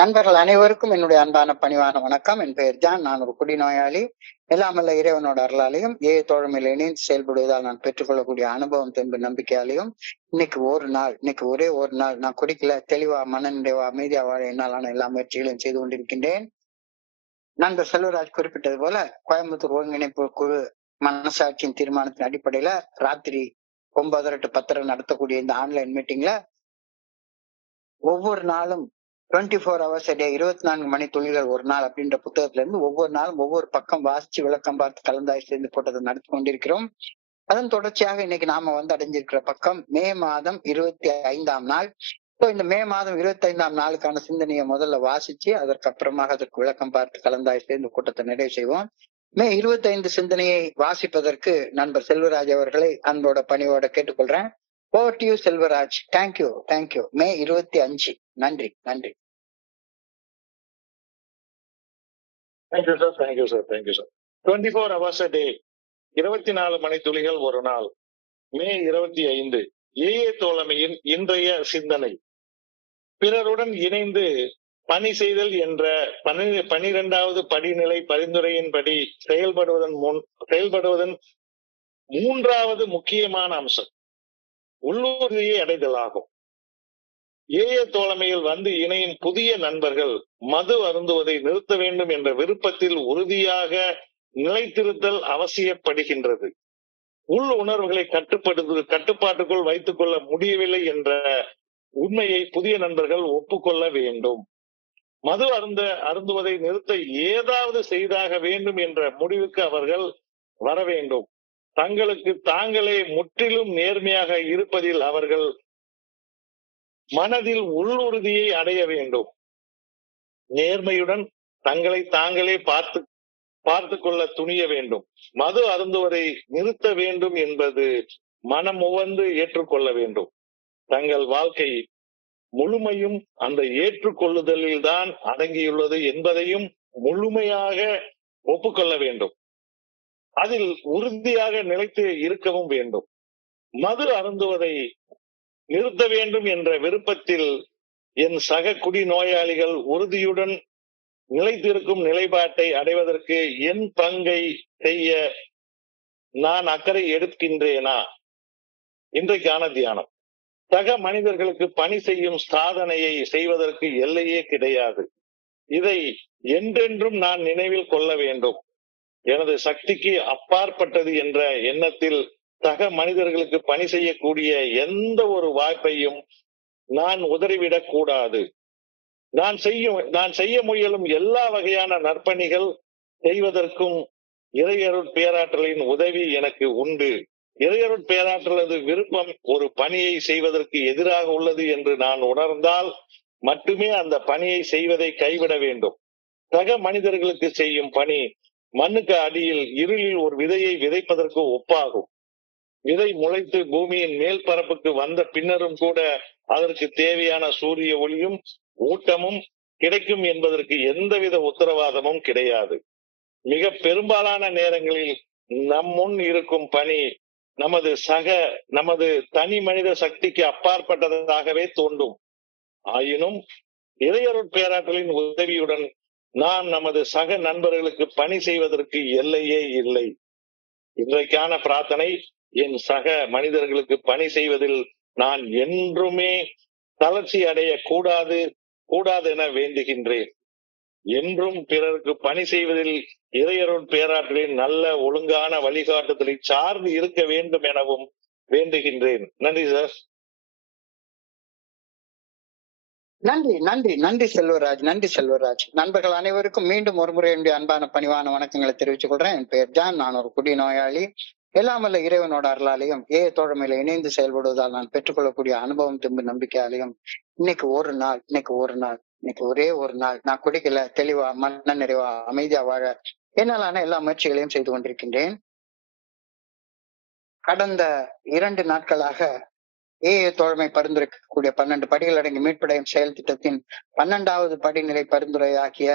நண்பர்கள் அனைவருக்கும் என்னுடைய அன்பான பணிவான வணக்கம். என் பெயர் ஜான். நான் ஒரு குடிநோயாளி. எல்லாமல்ல இறைவனோட அருளாலையும் தொழுமையில் இணைந்து செயல்படுவதால் நான் பெற்றுக்கொள்ளக்கூடிய அனுபவம் தென்பு நம்பிக்கையாலையும் இன்னைக்கு ஒரே ஒரு நாள் நான் குடிக்கல, தெளிவா மன நிறைவா அமைதியா வாழ என்னாலான எல்லா முயற்சிகளையும் செய்து கொண்டிருக்கின்றேன். நண்பர் செல்வராஜ் குறிப்பிட்டது போல கோயம்புத்தூர் ஒருங்கிணைப்பு குழு மனசாட்சியின் தீர்மானத்தின் அடிப்படையில ராத்திரி 9:30 to 10:30 நடத்தக்கூடிய இந்த ஆன்லைன் மீட்டிங்ல ஒவ்வொரு நாளும் 24 hours a day 24 மணி துளிகள் ஒரு நாள் அப்படின்ற புத்தகத்துல இருந்து ஒவ்வொரு நாளும் ஒவ்வொரு பக்கம் வாசிச்சு விளக்கம் பார்த்து கலந்தாய்வு செய்து போட்டதை நடத்தி கொண்டிருக்கிறோம். அதன் தொடர்ச்சியாக இன்னைக்கு நாம வந்து அடைஞ்சிருக்கிற பக்கம் மே மாதம் 25ஆம் நாள். இந்த மே மாதம் 25ஆம் நாளுக்கான சிந்தனையை முதல்ல வாசிச்சு அதற்கப்புறமாக அதற்கு விளக்கம் பார்த்து கலந்தாய்வு செய்து இந்த கூட்டத்தை நிறைவு செய்வோம். மே 25 சிந்தனையை வாசிப்பதற்கு நண்பர் செல்வராஜ் அவர்களை அன்போட பணியோட கேட்டுக்கொள்றேன். Over to you, Selvaraj. Thank you. May 25. நன்றி. Thank you sir. 24 hours a day 24 மணி துளிகள் ஒரு நாள். மே 25. தோழமையின் இன்றைய சிந்தனை. பிறருடன் இணைந்து பணி செய்தல் என்ற 12வது படிநிலை பரிந்துரையின்படி செயல்படுவதன் 3வது முக்கியமான அம்சம் உள்ளுறுதியை அடைதல் ஆகும். தோழமையில் வந்து இணையும் புதிய நண்பர்கள் மது அருந்துவதை நிறுத்த வேண்டும் என்ற விருப்பத்தில் உறுதியாக நிலைத்திருத்தல் அவசியப்படுகின்றது. உள் உணர்வுகளை கட்டுப்பாட்டுக்குள் வைத்துக் கொள்ள முடியவில்லை என்ற உண்மையை புதிய நண்பர்கள் ஒப்புக்கொள்ள வேண்டும். மது அருந்துவதை நிறுத்த ஏதாவது செய்தாக வேண்டும் என்ற முடிவுக்கு அவர்கள் வர வேண்டும். தங்களுக்கு தாங்களே முற்றிலும் நேர்மையாக இருப்பதில் அவர்கள் மனதில் உள்ளுறுதியை அடைய வேண்டும். நேர்மையுடன் தங்களை தாங்களே பார்த்து கொள்ள துணிய வேண்டும். மது அருந்துவதை நிறுத்த வேண்டும் என்பது மனமுவந்து ஏற்றுக்கொள்ள வேண்டும். தங்கள் வாழ்க்கை முழுமையும் அந்த ஏற்றுக்கொள்ளுதலில் தான் அடங்கியுள்ளது என்பதையும் முழுமையாக ஒப்புக்கொள்ள வேண்டும். அதில் உறுதியாக நிலைத்து இருக்கவும் வேண்டும். மது அருந்துவதை நிறுத்த வேண்டும் என்ற விருப்பத்தில் என் சக குடிநோயாளிகள் உறுதியுடன் நிலைத்திருக்கும் நிலைப்பாட்டை அடைவதற்கு என் பங்கை செய்ய நான் அக்கறை எடுக்கின்றேனா? இன்றைக்கான தியானம். சக மனிதர்களுக்கு பணி செய்யும் சாதனையை செய்வதற்கு எல்லையே கிடையாது. இதை என்றென்றும் நான் நினைவில் கொள்ள வேண்டும். எனது சக்திக்கு அப்பாற்பட்டது என்ற எண்ணத்தில் சக மனிதர்களுக்கு பணி செய்யக்கூடிய எந்த ஒரு வாய்ப்பையும் நான் உதறிவிடக் கூடாது. நான் செய்ய முயலும் எல்லா வகையான நற்பணிகள் செய்வதற்கும் இறையருட் பேராற்றலின் உதவி எனக்கு உண்டு. இறையருட் பேராற்றலது விருப்பம் ஒரு பணியை செய்வதற்கு எதிராக உள்ளது என்று நான் உணர்ந்தால் மட்டுமே அந்த பணியை செய்வதை கைவிட வேண்டும். சக மனிதர்களுக்கு செய்யும் பணி மண்ணுக்கு அடியில் இருளில் ஒரு விதையை விதைப்பதற்கு ஒப்பாகும். விதை முளைத்து பூமியின் மேல் பரப்புக்கு வந்த பின்னரும் கூட அதற்கு தேவையான சூரிய ஒளியும் ஊட்டமும் கிடைக்கும் என்பதற்கு எந்தவித உத்தரவாதமும் கிடையாது. மிக பெரும்பாலான நேரங்களில் நம் முன் இருக்கும் பணி நமது தனி மனித சக்திக்கு அப்பாற்பட்டதாகவே தோன்றும். ஆயினும் இறையருட் பேராற்றலின் உதவியுடன் நான் நமது சக நண்பர்களுக்கு பணி செய்வதற்கு எல்லையே இல்லை. இன்றைக்கான பிரார்த்தனை, என் சக மனிதர்களுக்கு பணி செய்வதில் நான் என்றுமே தளர்ச்சி அடைய கூடாது என வேண்டுகின்றேன். என்றும் பிறருக்கு பணி செய்வதில் இறையருள் பேராற்றலின் நல்ல ஒழுங்கான வழிகாட்டுதலை சார்ந்து இருக்க வேண்டும் எனவும் வேண்டுகின்றேன். நன்றி சார். நன்றி செல்வராஜ். நண்பர்கள் அனைவருக்கும் மீண்டும் ஒரு முறை என்னுடைய அன்பான பணிவான வணக்கங்களை தெரிவித்துக் கொள்றேன். என் பெயர் ஜான். நான் ஒரு குடிநோயாளி. எல்லாமல்ல இறைவனோட அருளாலையும் தோழமையில இணைந்து செயல்படுவதால் நான் பெற்றுக்கொள்ளக்கூடிய அனுபவம் திரும்ப நம்பிக்கையாலையும் இன்னைக்கு ஒரே ஒரு நாள் நான் குடிக்கல, தெளிவா மன நிறைவா அமைதியா வாழ என்னாலான எல்லா முயற்சிகளையும் செய்து கொண்டிருக்கின்றேன். கடந்த 2 நாட்களாக தோழமை பரிந்துரைக்கக்கூடிய 12 படிகள் அடங்கிய மீட்படையும் செயல் திட்டத்தின் 12வது படிநிலை பரிந்துரையாகிய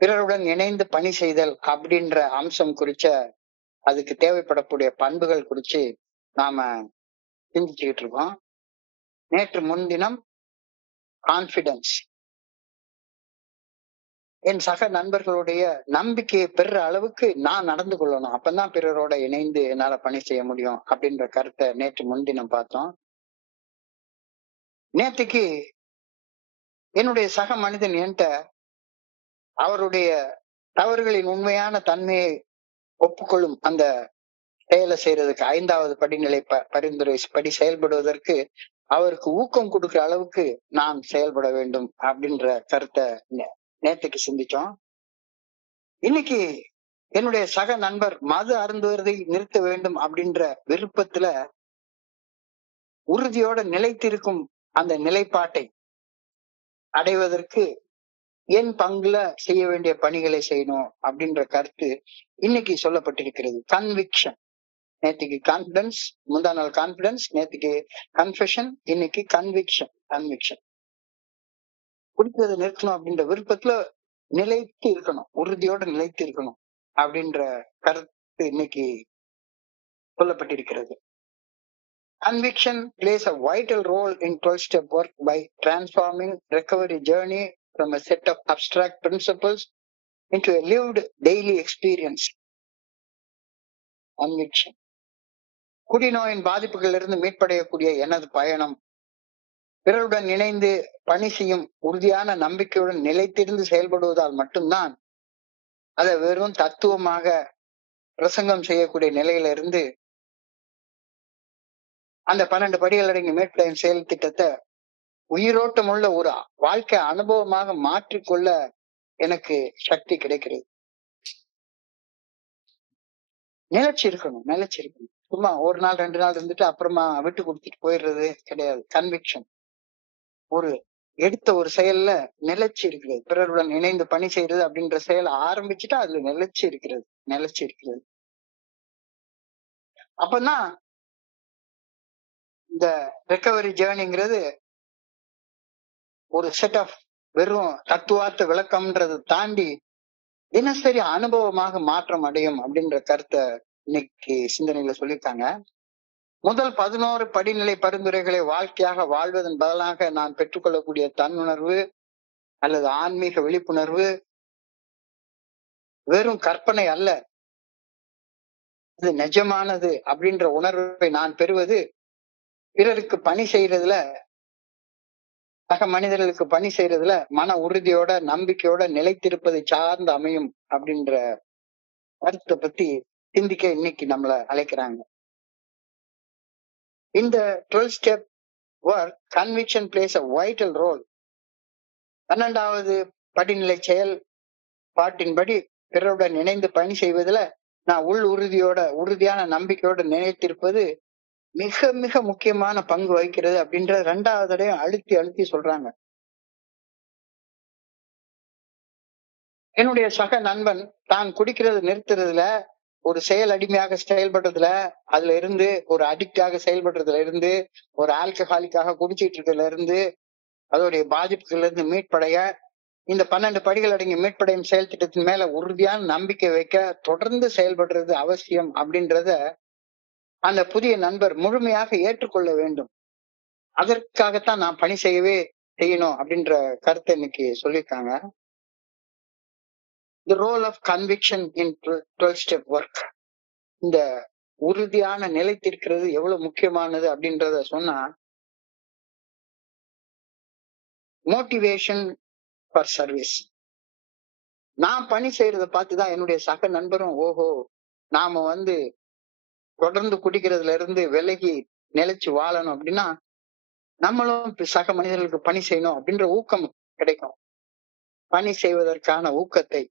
பிறருடன் இணைந்து பணி செய்தல் அப்படின்ற அம்சம் குறிச்ச அதுக்கு தேவைப்படக்கூடிய பண்புகள் குறிச்சு நாம சிந்திச்சுக்கிட்டு இருக்கோம். நேற்று முன்தினம் கான்பிடன்ஸ் என் சக நண்பர்களுடைய நம்பிக்கையை பெறுற அளவுக்கு நான் நடந்து கொள்ளணும். அப்பதான் பிறரோட இணைந்து என்னால பணி செய்ய முடியும் அப்படின்ற கருத்தை நேற்று முன்தினம் பார்த்தோம். நேற்றுக்கு என்னுடைய சக மனிதன் என்கிட்ட அவருடைய தவறுகளின் உண்மையான தன்மையை ஒப்புக்கொள்ளும் அந்த செயலை செய்யறதுக்கு 5வது படிநிலை பரிந்துரை படி செயல்படுவதற்கு அவருக்கு ஊக்கம் கொடுக்கிற அளவுக்கு நான் செயல்பட வேண்டும் அப்படின்ற கருத்தை நேற்றுக்கு சிந்திச்சோம். இன்னைக்கு என்னுடைய சக நண்பர் மது அருந்துவதை நிறுத்த வேண்டும் அப்படின்ற விருப்பத்துல உறுதியோட நிலைத்திருக்கும் அந்த நிலைப்பாட்டை அடைவதற்கு என் பங்குல செய்ய வேண்டிய பணிகளை செய்யணும் அப்படின்ற கருத்து இன்னைக்கு சொல்லப்பட்டிருக்கிறது. கன்விக்ஷன். நேற்றுக்கு கான்பிடன்ஸ், முந்தா நாள் கான்பிடன்ஸ், நேற்றுக்கு கன்ஃபெஷன், இன்னைக்கு கன்விக்ஷன். குடிக்கிறத நிறுத்தணும் அப்படின்ற விருப்பத்துல நிலைத்து இருக்கணும், உறுதியோட நிலைத்து இருக்கணும் அப்படின்ற கருத்து இன்னைக்கு சொல்லப்பட்டிருக்கிறது. Conviction plays a vital role in 12-step work by transforming recovery journey from a set of abstract principles into a lived daily experience. Conviction. குடிநோயின் பாதிப்புகளிலிருந்து மீட்படையக்கூடிய எனது பயணம் பிறருடன் இணைந்து பணி செய்யும் உறுதியான நம்பிக்கையுடன் நிலைத்திருந்து செயல்படுவதால் மட்டும்தான் அதை வெறும் தத்துவமாக பிரசங்கம் செய்யக்கூடிய நிலையில இருந்து அந்த 12 படிகள் அடங்கிய மீட்படையும் செயல் திட்டத்தை உயிரோட்டம் உள்ள ஒரு வாழ்க்கை அனுபவமாக மாற்றிக்கொள்ள எனக்கு சக்தி கிடைக்கிறது. நிலைச்சு இருக்கணும். சும்மா ஒரு நாள் 2 நாள் இருந்துட்டு அப்புறமா விட்டு கொடுத்துட்டு போயிடுறது கிடையாது. கன்விக்ஷன். ஒரு எடுத்த ஒரு செயல்ல நிலைச்சு இருக்கிறது. பிறருடன் இணைந்து பணி செய்யறது அப்படின்ற செயலை ஆரம்பிச்சுட்டா அதுல நிலைச்சு இருக்கிறது. அப்பதான் இந்த ரெக்கவரி ஜேர்னிங்கிறது ஒரு செட் ஆஃப் வெறும் தத்துவார்த்த விளக்கம்ன்றதை தாண்டி தினசரி அனுபவமாக மாற்றம் அடையும் அப்படின்ற கருத்தை இன்னைக்கு சிந்தனையில சொல்லியிருக்காங்க. முதல் 11 படிநிலை பரிந்துரைகளை வாழ்க்கையாக வாழ்வதன் பதிலாக நான் பெற்றுக்கொள்ளக்கூடிய தன்னுணர்வு அல்லது ஆன்மீக விழிப்புணர்வு வெறும் கற்பனை அல்ல, இது நிஜமானது அப்படின்ற உணர்வை நான் பெறுவது பிறருக்கு பணி செய்யறதுல, சக மனிதர்களுக்கு பணி செய்யறதுல மன உறுதியோட நம்பிக்கையோட நிலைத்திருப்பதை சார்ந்து அமையும் அப்படின்ற கருத்தை பத்தி சிந்திக்க இன்னைக்கு நம்மள அழைக்கிறாங்க. இந்த 12-step work, conviction plays a vital role. 12வது படிநிலை செயல் பாட்டின்படி பிறருடன் இணைந்து பணி செய்வதில் நான் உறுதியான நம்பிக்கையோட நினைத்திருப்பது மிக மிக முக்கியமான பங்கு வகிக்கிறது அப்படின்ற 2வது தடவையும் அழுத்தி சொல்றாங்க. என்னுடைய சக நண்பன் தான் குடிக்கிறது நிறுத்துறதுல, ஒரு செயல் அடிமையாக செயல்படுறதுல, அதுல இருந்து ஒரு அடிக்டாக செயல்படுறதுல இருந்து, ஒரு ஆல்கஹாலிக்காக குடிச்சிட்டு இருக்கிறதுல இருந்து, அதோடைய பாதிப்புகள்ல இருந்து மீட்படைய இந்த 12 படிகள் அடங்கிய மீட்படையும் செயல் திட்டத்தின் மேல உறுதியான நம்பிக்கை வைக்க தொடர்ந்து செயல்படுறது அவசியம் அப்படின்றத அந்த புதிய நண்பர் முழுமையாக ஏற்றுக்கொள்ள வேண்டும். அதற்காகத்தான் நான் பணி செய்யணும் அப்படின்ற கருத்தை இன்னைக்கு சொல்லியிருக்காங்க. The role of conviction in 12-step work. இந்த உறுதியான நிலைத்திருக்கிறது எவ்வளவு முக்கியமானது அப்படின்றத சொன்னா, மோட்டிவேஷன் ஃபார் சர்வீஸ். நான் பணி செய்யறத பார்த்துதான் என்னுடைய சக நண்பரும் ஓஹோ நாம தொடர்ந்து குடிக்கிறதுல இருந்து விலகி நிலைச்சு வாழணும் அப்படின்னா நம்மளும் சக மனிதர்களுக்கு பணி செய்யணும் அப்படின்ற ஊக்கம் கிடைக்கும். பணி செய்வதற்கான ஊக்கத்தை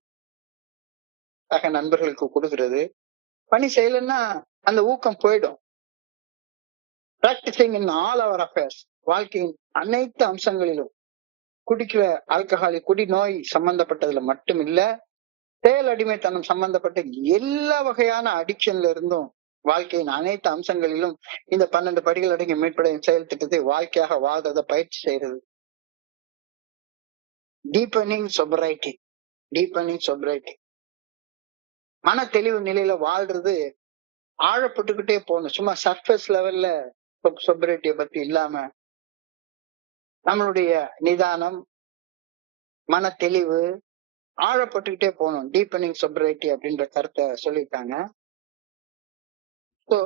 சக நண்பர்களுக்கு கொடுக்கிறது. பணி செய்யலன்னா அந்த ஊக்கம் போயிடும். Practicing in all our affairs. வாழ்க்கையின் அனைத்து அம்சங்களிலும் குடிக்கிற குடி நோய் சம்பந்தப்பட்டதுல மட்டும் இல்ல, செயல் அடிமைத்தனம் சம்பந்தப்பட்ட எல்லா வகையான அடிக்ஷன்ல இருந்தும் வாழ்க்கையின் அனைத்து அம்சங்களிலும் இந்த 12 படிகள் அடங்கிய மீட்படையும் செயல் திட்டத்தை வாழ்க்கையாக வாழ்றத பயிற்சி செய்யறது. டீப்பனிங் சொபரைட்டி. மன தெளிவு நிலையில வாழ்றது ஆழப்பட்டுக்கிட்டே போகணும். சும்மா சர்ஃபேஸ் லெவல்ல சொபரைட்டியை பத்தி இல்லாம நம்மளுடைய நிதானம், மன தெளிவு, ஆழப்பட்டுக்கிட்டே போகணும். டீப்பனிங் sobriety அப்படின்ற கருத்தை சொல்லியிருக்காங்க. ஸோ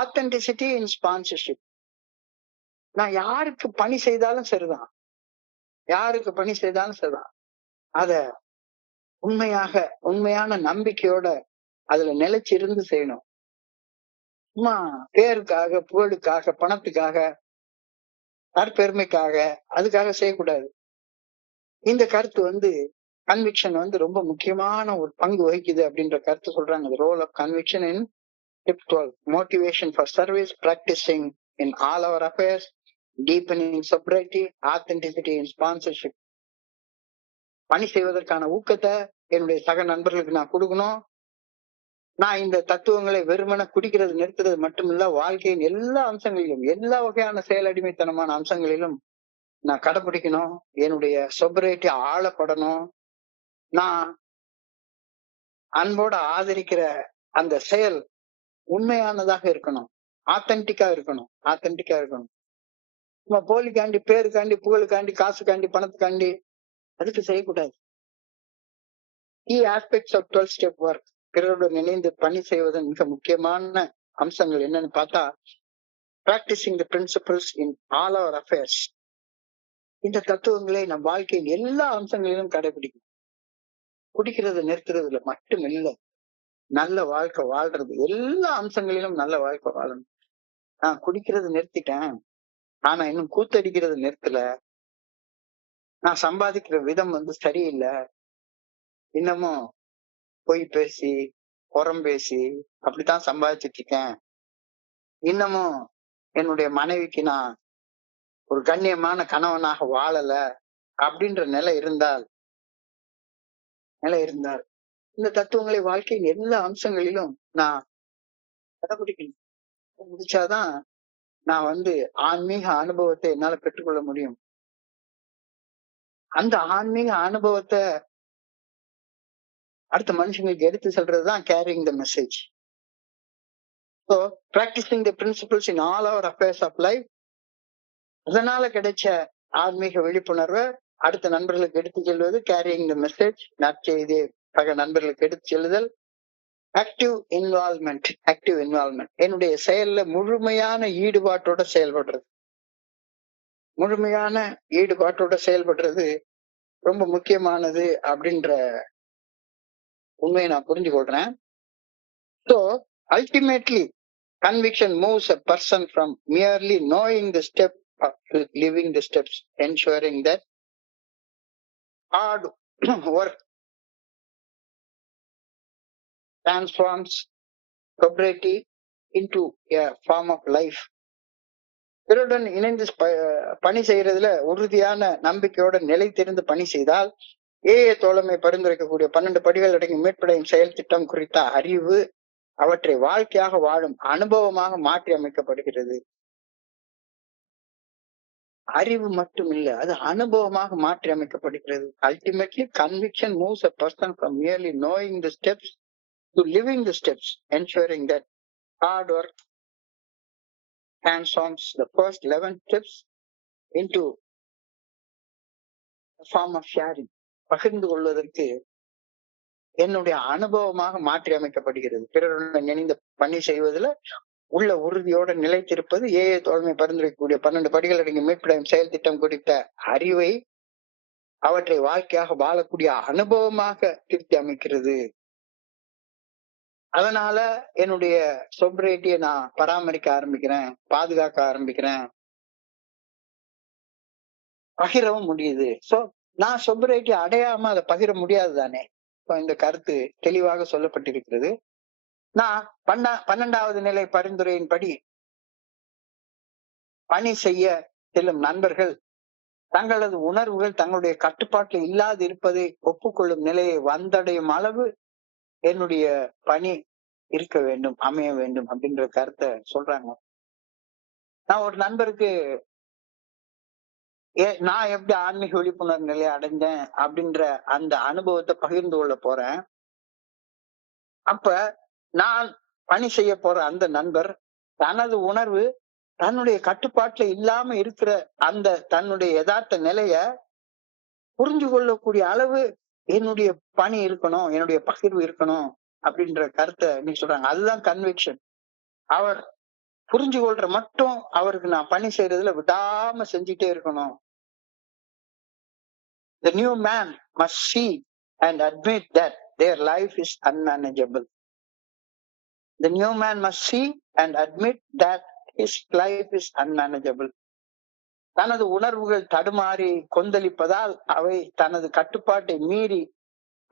ஆத்தென்டிசிட்டி இன் ஸ்பான்சர்ஷிப். நான் யாருக்கு பணி செய்தாலும் சரிதான், யாருக்கு பணி செய்தாலும் சரிதான், அத உண்மையான நம்பிக்கையோட அதுல நிலைச்சிருந்து செய்யணும். சும்மா பேருக்காக, புகழுக்காக, பணத்துக்காக, தற்பெருமைக்காக, அதுக்காக செய்யக்கூடாது. இந்த கருத்து கன்விக்ஷன் ரொம்ப முக்கியமான ஒரு பங்கு வகிக்குது அப்படின்ற கருத்து சொல்றாங்க. ரோல் ஆஃப் கன்விக்ஷன் இன் டிப் 12, motivation for service, practicing in all our affairs, deepening sobriety, authenticity in sponsorship. பணி செய்வதற்கான ஊக்கத்தை என்னுடைய சக நண்பர்களுக்கு நான் கொடுக்கணும். நான் இந்த தத்துவங்களை வெறுமன குடிக்கிறது நிறுத்துறது மட்டுமில்ல, வாழ்க்கையின் எல்லா அம்சங்களிலும், எல்லா வகையான செயலடிமைத்தனமான அம்சங்களிலும் நான் கடைபிடிக்கணும். என்னுடைய sobriety ஆழப்படணும். நான் அன்போட ஆதரிக்கிற அந்த செயல் உண்மையானதாக இருக்கணும், ஆத்தென்டிக்கா இருக்கணும். நம்ம போலிக்காண்டி, பேருக்காண்டி, புகழுக்காண்டி, காசுக்காண்டி, பணத்துக்காண்டி அதுக்கு செய்யக்கூடாது. Key aspects of 12 step work, பிறருடன் இணைந்து பணி செய்வதன் மிக முக்கியமான அம்சங்கள் என்னன்னு பார்த்தா, practicing the principles in all our affairs. இந்த தத்துவங்களை நம் வாழ்க்கையின் எல்லா அம்சங்களிலும் கடைபிடிக்கும். குடிக்கிறது நிறுத்துறதுல மட்டும் இல்லை, நல்ல வாழ்க்கை வாழ்றது எல்லா அம்சங்களிலும் நல்ல வாழ்க்கை வாழணும். நான் குடிக்கிறது நிறுத்திட்டேன், ஆனா இன்னும் கூத்தடிக்கிறது நிறுத்தல. நான் சம்பாதிக்கிற விதம் சரியில்லை, இன்னமும் பொய் பேசி, புறம் பேசி அப்படித்தான் சம்பாதிச்சிட்டு இருக்கேன். இன்னமும் என்னுடைய மனைவிக்கு நான் ஒரு கண்ணியமான கணவனாக வாழல அப்படின்ற நிலை இருந்தால் இந்த தத்துவங்களை வாழ்க்கையின் எல்லா அம்சங்களிலும் நான் கடைபிடிக்கணும். முடிச்சாதான் நான் ஆன்மீக அனுபவத்தை என்னால பெற்றுக்கொள்ள முடியும். அந்த ஆன்மீக அனுபவத்தை அடுத்த மனுஷங்களுக்கு எடுத்து சொல்றதுதான் carrying the message. So practicing the principles in all our affairs of life. அதனால கிடைச்ச ஆன்மீக விழிப்புணர்வை அடுத்த நண்பர்களுக்கு எடுத்து செல்வது, கேரிங் த மெசேஜ், நற்செய்தியை சக நண்பர்களுக்கு எடுத்து செல்லுதல். Active involvement. என்னுடைய செயல்ல முழுமையான ஈடுபாட்டோட செயல்படுறது ரொம்ப முக்கியமானது அப்படின்ற உண்மையை நான் புரிஞ்சு கொள்றேன். So ultimately conviction moves a person from merely knowing the step to living the steps, ensuring that hard work transforms sobriety into a form of life. பிறருடன் இணைந்து பணி செய்யறதுல உறுதியான நம்பிக்கையோட நிலைத்திருந்து பணி செய்தால் தோழமை பரிந்துரைக்கக்கூடிய 12 படிகள் அடங்கி மீட்படையும் செயல் திட்டம் குறித்த அறிவு அவற்றை வாழ்க்கையாக வாழும் அனுபவமாக மாற்றி அமைக்கப்படுகிறது. அறிவு மட்டும் இல்ல, அது அனுபவமாக மாற்றி அமைக்கப்படுகிறது. Ultimately, conviction moves a person from merely knowing the steps to living the steps, ensuring that hard work transforms the first 11 steps into a form of sharing. பகிர்ந்து கொள்வதற்கு என்னுடைய அனுபவமாக மாற்றி அமைக்கப்படுகிறது. பிறருடன் இணைந்து பணி செய்வதில் உள்ள உறுதியோட நிலைத்திருப்பது தோழமை பரிந்துரைக்கக்கூடிய 12 படிகள் அடங்கிய மீட்படையும் செயல் திட்டம் குறித்த அறிவை அவற்றை வாழ்க்கையாக வாழக்கூடிய அனுபவமாக திருத்தி அமைக்கிறது. அதனால என்னுடைய sobriety நான் பராமரிக்க ஆரம்பிக்கிறேன், பாதுகாக்க ஆரம்பிக்கிறேன், பகிரவும் முடியுது. சோ நான் sobriety அடையாம அதை பகிர முடியாது தானே. இந்த கருத்து தெளிவாக சொல்லப்பட்டிருக்கிறது. நான் 12வது நிலை பரிந்துரையின்படி பணி செய்ய செல்லும் நண்பர்கள் தங்களது உணர்வுகள் தங்களுடைய கட்டுப்பாட்டில் இல்லாது இருப்பதை ஒப்புக்கொள்ளும் நிலையை வந்தடையும் அளவு என்னுடைய பணி இருக்க வேண்டும், அமைய வேண்டும் அப்படின்ற கருத்தை சொல்றாங்க. நான் ஒரு நண்பருக்கு நான் எப்படி ஆன்மீக விழிப்புணர்வு நிலையை அடைஞ்சேன் அப்படின்ற அந்த அனுபவத்தை பகிர்ந்து கொள்ள போறேன். அப்ப நான் பணி செய்ய போற அந்த நண்பர் தனது உணர்வு தன்னுடைய கட்டுப்பாட்டுல இல்லாம இருக்கிற அந்த தன்னுடைய யதார்த்த நிலைய புரிஞ்சு கொள்ளக்கூடிய அளவு என்னுடைய பணி இருக்கணும், என்னுடைய பகிர்வு இருக்கணும் அப்படின்ற கருத்தை இன்னைக்கு சொல்றாங்க. அதுதான் கன்விக்ஷன். அவர் புரிஞ்சு கொள்ற மட்டும் அவருக்கு நான் பணி செய்யறதுல விடாம செஞ்சுட்டே இருக்கணும். The new man must see and admit that their life is unmanageable. The new man must see and admit that his life is unmanageable. தனது உணர்வுகள் தடுமாறி கொந்தளிப்பதால் அவை தனது கட்டுப்பாட்டை மீறி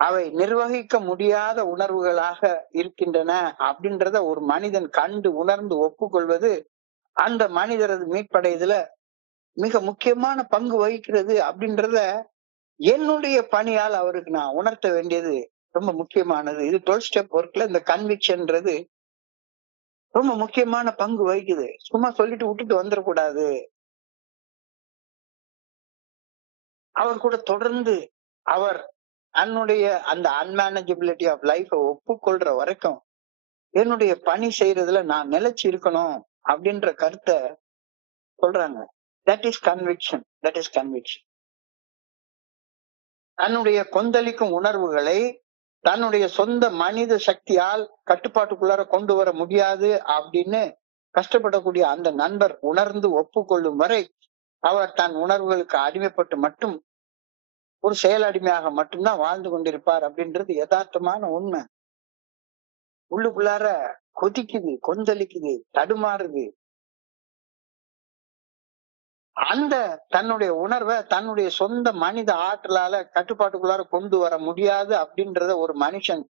அவை நிர்வகிக்க முடியாத உணர்வுகளாக இருக்கின்றன அப்படின்றத ஒரு மனிதன் கண்டு உணர்ந்து ஒப்புக்கொள்வது அந்த மனிதரது மீட்படையதுல மிக முக்கியமான பங்கு வகிக்கிறது அப்படின்றத என்னுடைய பணியால் அவருக்கு நான் உணர்த்த வேண்டியது ரொம்ப முக்கியமானது. இது 12 ஸ்டெப் ஒர்க்ல இந்த கன்விக்ஷன்ன்றது ரொம்ப முக்கியமான பங்கு வகிக்குது. சும்மா சொல்லிட்டு விட்டுட்டு வந்துடக்கூடாது. அவர் கூட தொடர்ந்து அவர் தன்னுடைய அந்த அன்மேனேஜபிலிட்டி ஆஃப் லைஃப ஒப்புக்கொள்ற வரைக்கும் என்னுடைய பணி செய்யறதுல நான் நிலைச்சு இருக்கணும் அப்படின்ற கருத்தை சொல்றாங்க. That is conviction. That is conviction. தன்னுடைய கொந்தளிக்கும் உணர்வுகளை தன்னுடைய சொந்த மனித சக்தியால் கட்டுப்பாட்டுக்குள்ளார கொண்டு வர முடியாது அப்படின்னு கஷ்டப்படக்கூடிய அந்த நண்பர் உணர்ந்து ஒப்புக்கொள்ளும் வரை அவர் தன் உணர்வுகளுக்கு அடிமைப்பட்டு மட்டும் ஒரு செயல் அடிமையாக மட்டும்தான் வாழ்ந்து கொண்டிருப்பார் அப்படின்றது யதார்த்தமான உண்மை. உள்ளுக்குள்ளார கொதிக்குது, கொந்தளிக்குது, தடுமாறுது. அந்த தன்னுடைய உணர்வை தன்னுடைய சொந்த மனித ஆற்றலால கட்டுப்பாட்டுக்குள்ளார கொண்டு வர முடியாது அப்படின்றத ஒரு மனுஷன்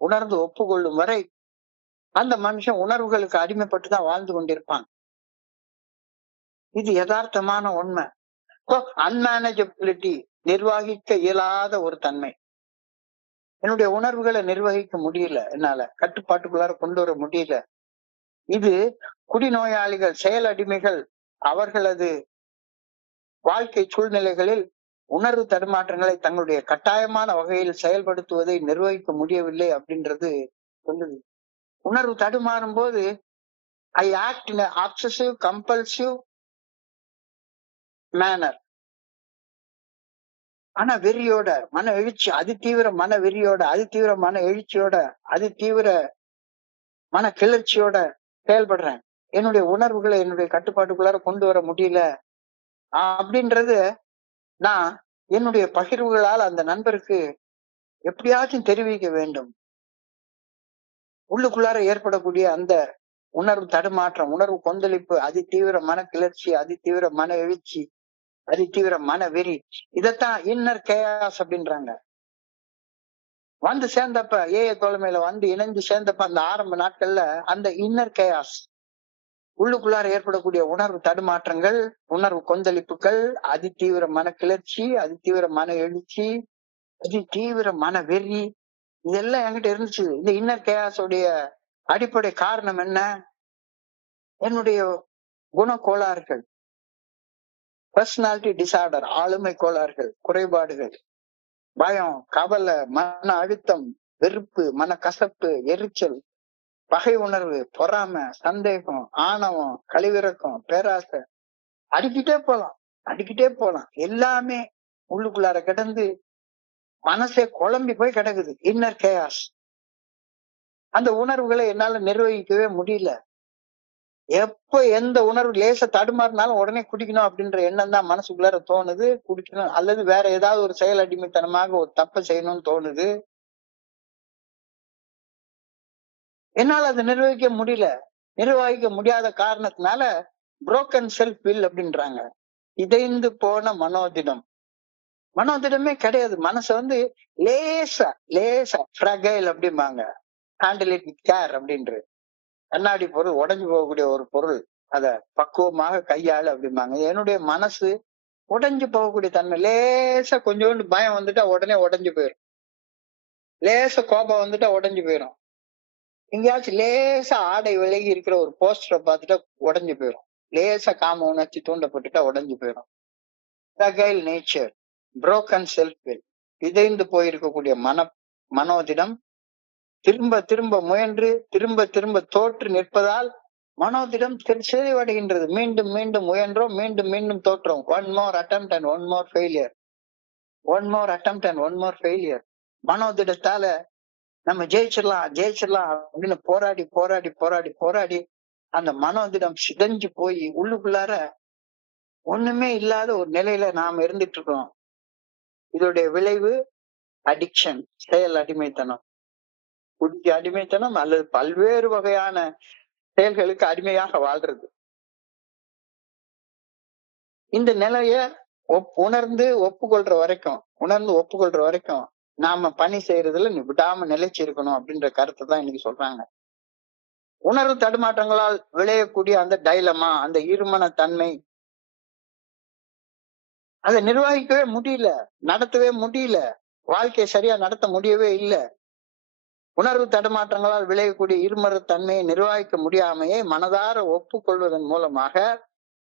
உணர்ந்து ஒப்புக்கொள்ளும் வரை அந்த மனுஷன் உணர்வுகளுக்கு அடிமைப்பட்டுதான் வாழ்ந்து கொண்டிருப்பான். இது யதார்த்தமான உண்மை. அன்மேனேஜபிலிட்டி, நிர்வகிக்க இயலாத ஒரு தன்மை. என்னுடைய உணர்வுகளை நிர்வகிக்க முடியல, என்னால கட்டுப்பாட்டுக்குள்ளார கொண்டு வர முடியல. இது குடிநோயாளிகள், செயல் அடிமைகள் அவர்களது வாழ்க்கை சூழ்நிலைகளில் உணர்வு தடுமாற்றங்களை தங்களுடைய கட்டாயமான வகையில் செயல்படுத்துவதை நிர்வகிக்க முடியவில்லை அப்படின்றது சொல்லுது. உணர்வு தடுமாறும் போது I act in obsessive compulsive manner. மன வெறியோட, மன எழுச்சி, அதி தீவிர மன வெறியோட, அதி தீவிர மன எழுச்சியோட, அதி தீவிர மன கிளர்ச்சியோட செயல்படுறேன். என்னுடைய உணர்வுகளை என்னுடைய கட்டுப்பாட்டுக்குள்ளார கொண்டு வர முடியல அப்படின்றது நான் என்னுடைய பகிர்வுகளால் அந்த நண்பருக்கு எப்படியாச்சும் தெரிவிக்க வேண்டும். உள்ளுக்குள்ளார ஏற்படக்கூடிய அந்த உணர்வு தடுமாற்றம், உணர்வு கொந்தளிப்பு, அதி தீவிர மன கிளர்ச்சி, அதி தீவிர மன எழுச்சி, அதி தீவிர மன வெறி, இதத்தான் இன்னர் கேயாஸ் அப்படின்றாங்க. வந்து சேர்ந்தப்ப தோழமையில வந்து இணைந்து சேர்ந்தப்ப அந்த ஆரம்ப நாட்கள்ல அந்த இன்னர் கேயாஸ், உள்ளுக்குள்ளார ஏற்படக்கூடிய உணர்வு தடுமாற்றங்கள், உணர்வு கொந்தளிப்புகள், அதி தீவிர மன கிளர்ச்சி, அதி தீவிர மன எழுச்சி, அதி தீவிர மன வெறி, இதெல்லாம் என்கிட்ட இருந்துச்சு. இந்த இன்னர் கேயாஸோடைய அடிப்படை காரணம் என்ன? என்னுடைய குணக்கோளாறுகள், பர்சனாலிட்டி டிசார்டர், ஆளுமை கோளாறுகள், குறைபாடுகள், பயம், கவலை, மன அழுத்தம், வெறுப்பு, மன கசப்பு, எரிச்சல், பகை உணர்வு, பொறாமை, சந்தேகம், ஆணவம், கழிவிறக்கம், பேராசை, அடிக்கிட்டே போலாம். எல்லாமே உள்ளுக்குள்ளார கிடந்து மனசே குழம்பி போய் கிடக்குது. Inner chaos. அந்த உணர்வுகளை என்னால நிர்வகிக்கவே முடியல. எப்ப எந்த உணர்வு லேச தடுமாறினாலும் உடனே குடிக்கணும் அப்படின்ற எண்ணம் தான் மனசுக்குள்ளார தோணுது. குடிக்கணும் அல்லது வேற ஏதாவது ஒரு செயல் அடிமைத்தனமாக ஒரு தப்பை செய்யணும்னு தோணுது. என்னால அதை நிர்வகிக்க முடியல. நிர்வகிக்க முடியாத காரணத்தினால புரோக்கன் செல்ஃப் வில் அப்படின்றாங்க. இதைந்து போன மனோதிடம். மனோதிடமே கிடையாது. மனசை வந்து லேசா ஃப்ரகைல் அப்படிம்பாங்க. ஹேண்டில் இட் வித் கேர் அப்படின்ற கண்ணாடி பொருள், உடைஞ்சு போகக்கூடிய ஒரு பொருள், அத பக்குவமாக கையாளு அப்படிம்பாங்க. என்னுடைய மனசு உடைஞ்சு போகக்கூடிய தன்மை. லேசா கொஞ்சோண்டு பயம் வந்துட்டா உடனே உடைஞ்சு போயிடும். லேசா கோபம் வந்துட்டா உடைஞ்சு போயிடும். எங்கேயாச்சும் லேசா ஆடை விலகி இருக்கிற ஒரு போஸ்டரை பார்த்துட்டா உடைஞ்சு போயிடும். லேசா காம உணர்ச்சி தூண்டப்பட்டுட்டா உடைஞ்சு போயிடும். ஃப்ரகைல் நேச்சர், புரோக்கன் செல்ஃப் வில், இதைந்து போயிருக்கக்கூடிய மனோதிடம் திரும்ப திரும்ப முயன்று திரும்ப திரும்ப தோற்று நிற்பதால் மனோதிடம் சிதைவடைகின்றது. மீண்டும் மீண்டும் முயன்றோம், மீண்டும் மீண்டும் தோற்றோம். One more attempt and one more failure. One more attempt and one more failure. மனோதிடத்தால நம்ம ஜெயிச்சிடலாம் அப்படின்னு போராடி போராடி போராடி போராடி அந்த மனோதிடம் சிதைஞ்சு போய் உள்ளுக்குள்ளார ஒண்ணுமே இல்லாத ஒரு நிலையில நாம இருந்துட்டு இருக்கோம். இதோடைய விளைவு அடிக்ஷன், செயல் அடிமைத்தனம், குடி அடிமைத்தனம் அல்லது பல்வேறு வகையான செயல்களுக்கு அடிமையாக வாழ்றது. இந்த நிலைய உணர்ந்து ஒப்புக்கொள்ற வரைக்கும் நாம பணி செய்யறதுல விடாம நிலைச்சு இருக்கணும் அப்படின்ற கருத்தை தான் இன்னைக்கு சொல்றாங்க. உணர்வு தடுமாற்றங்களால் விளையக்கூடிய அந்த டைலமா, அந்த இருமன தன்மை, அதை நிர்வகிக்கவே முடியல, நடத்தவே முடியல, வாழ்க்கையை சரியா நடத்த முடியவே இல்லை. உணர்வு தடுமாற்றங்களால் விளையக்கூடிய இருமன தன்மையை நிர்வகிக்க முடியாமையே மனதார ஒப்புக்கொள்வதன் மூலமாக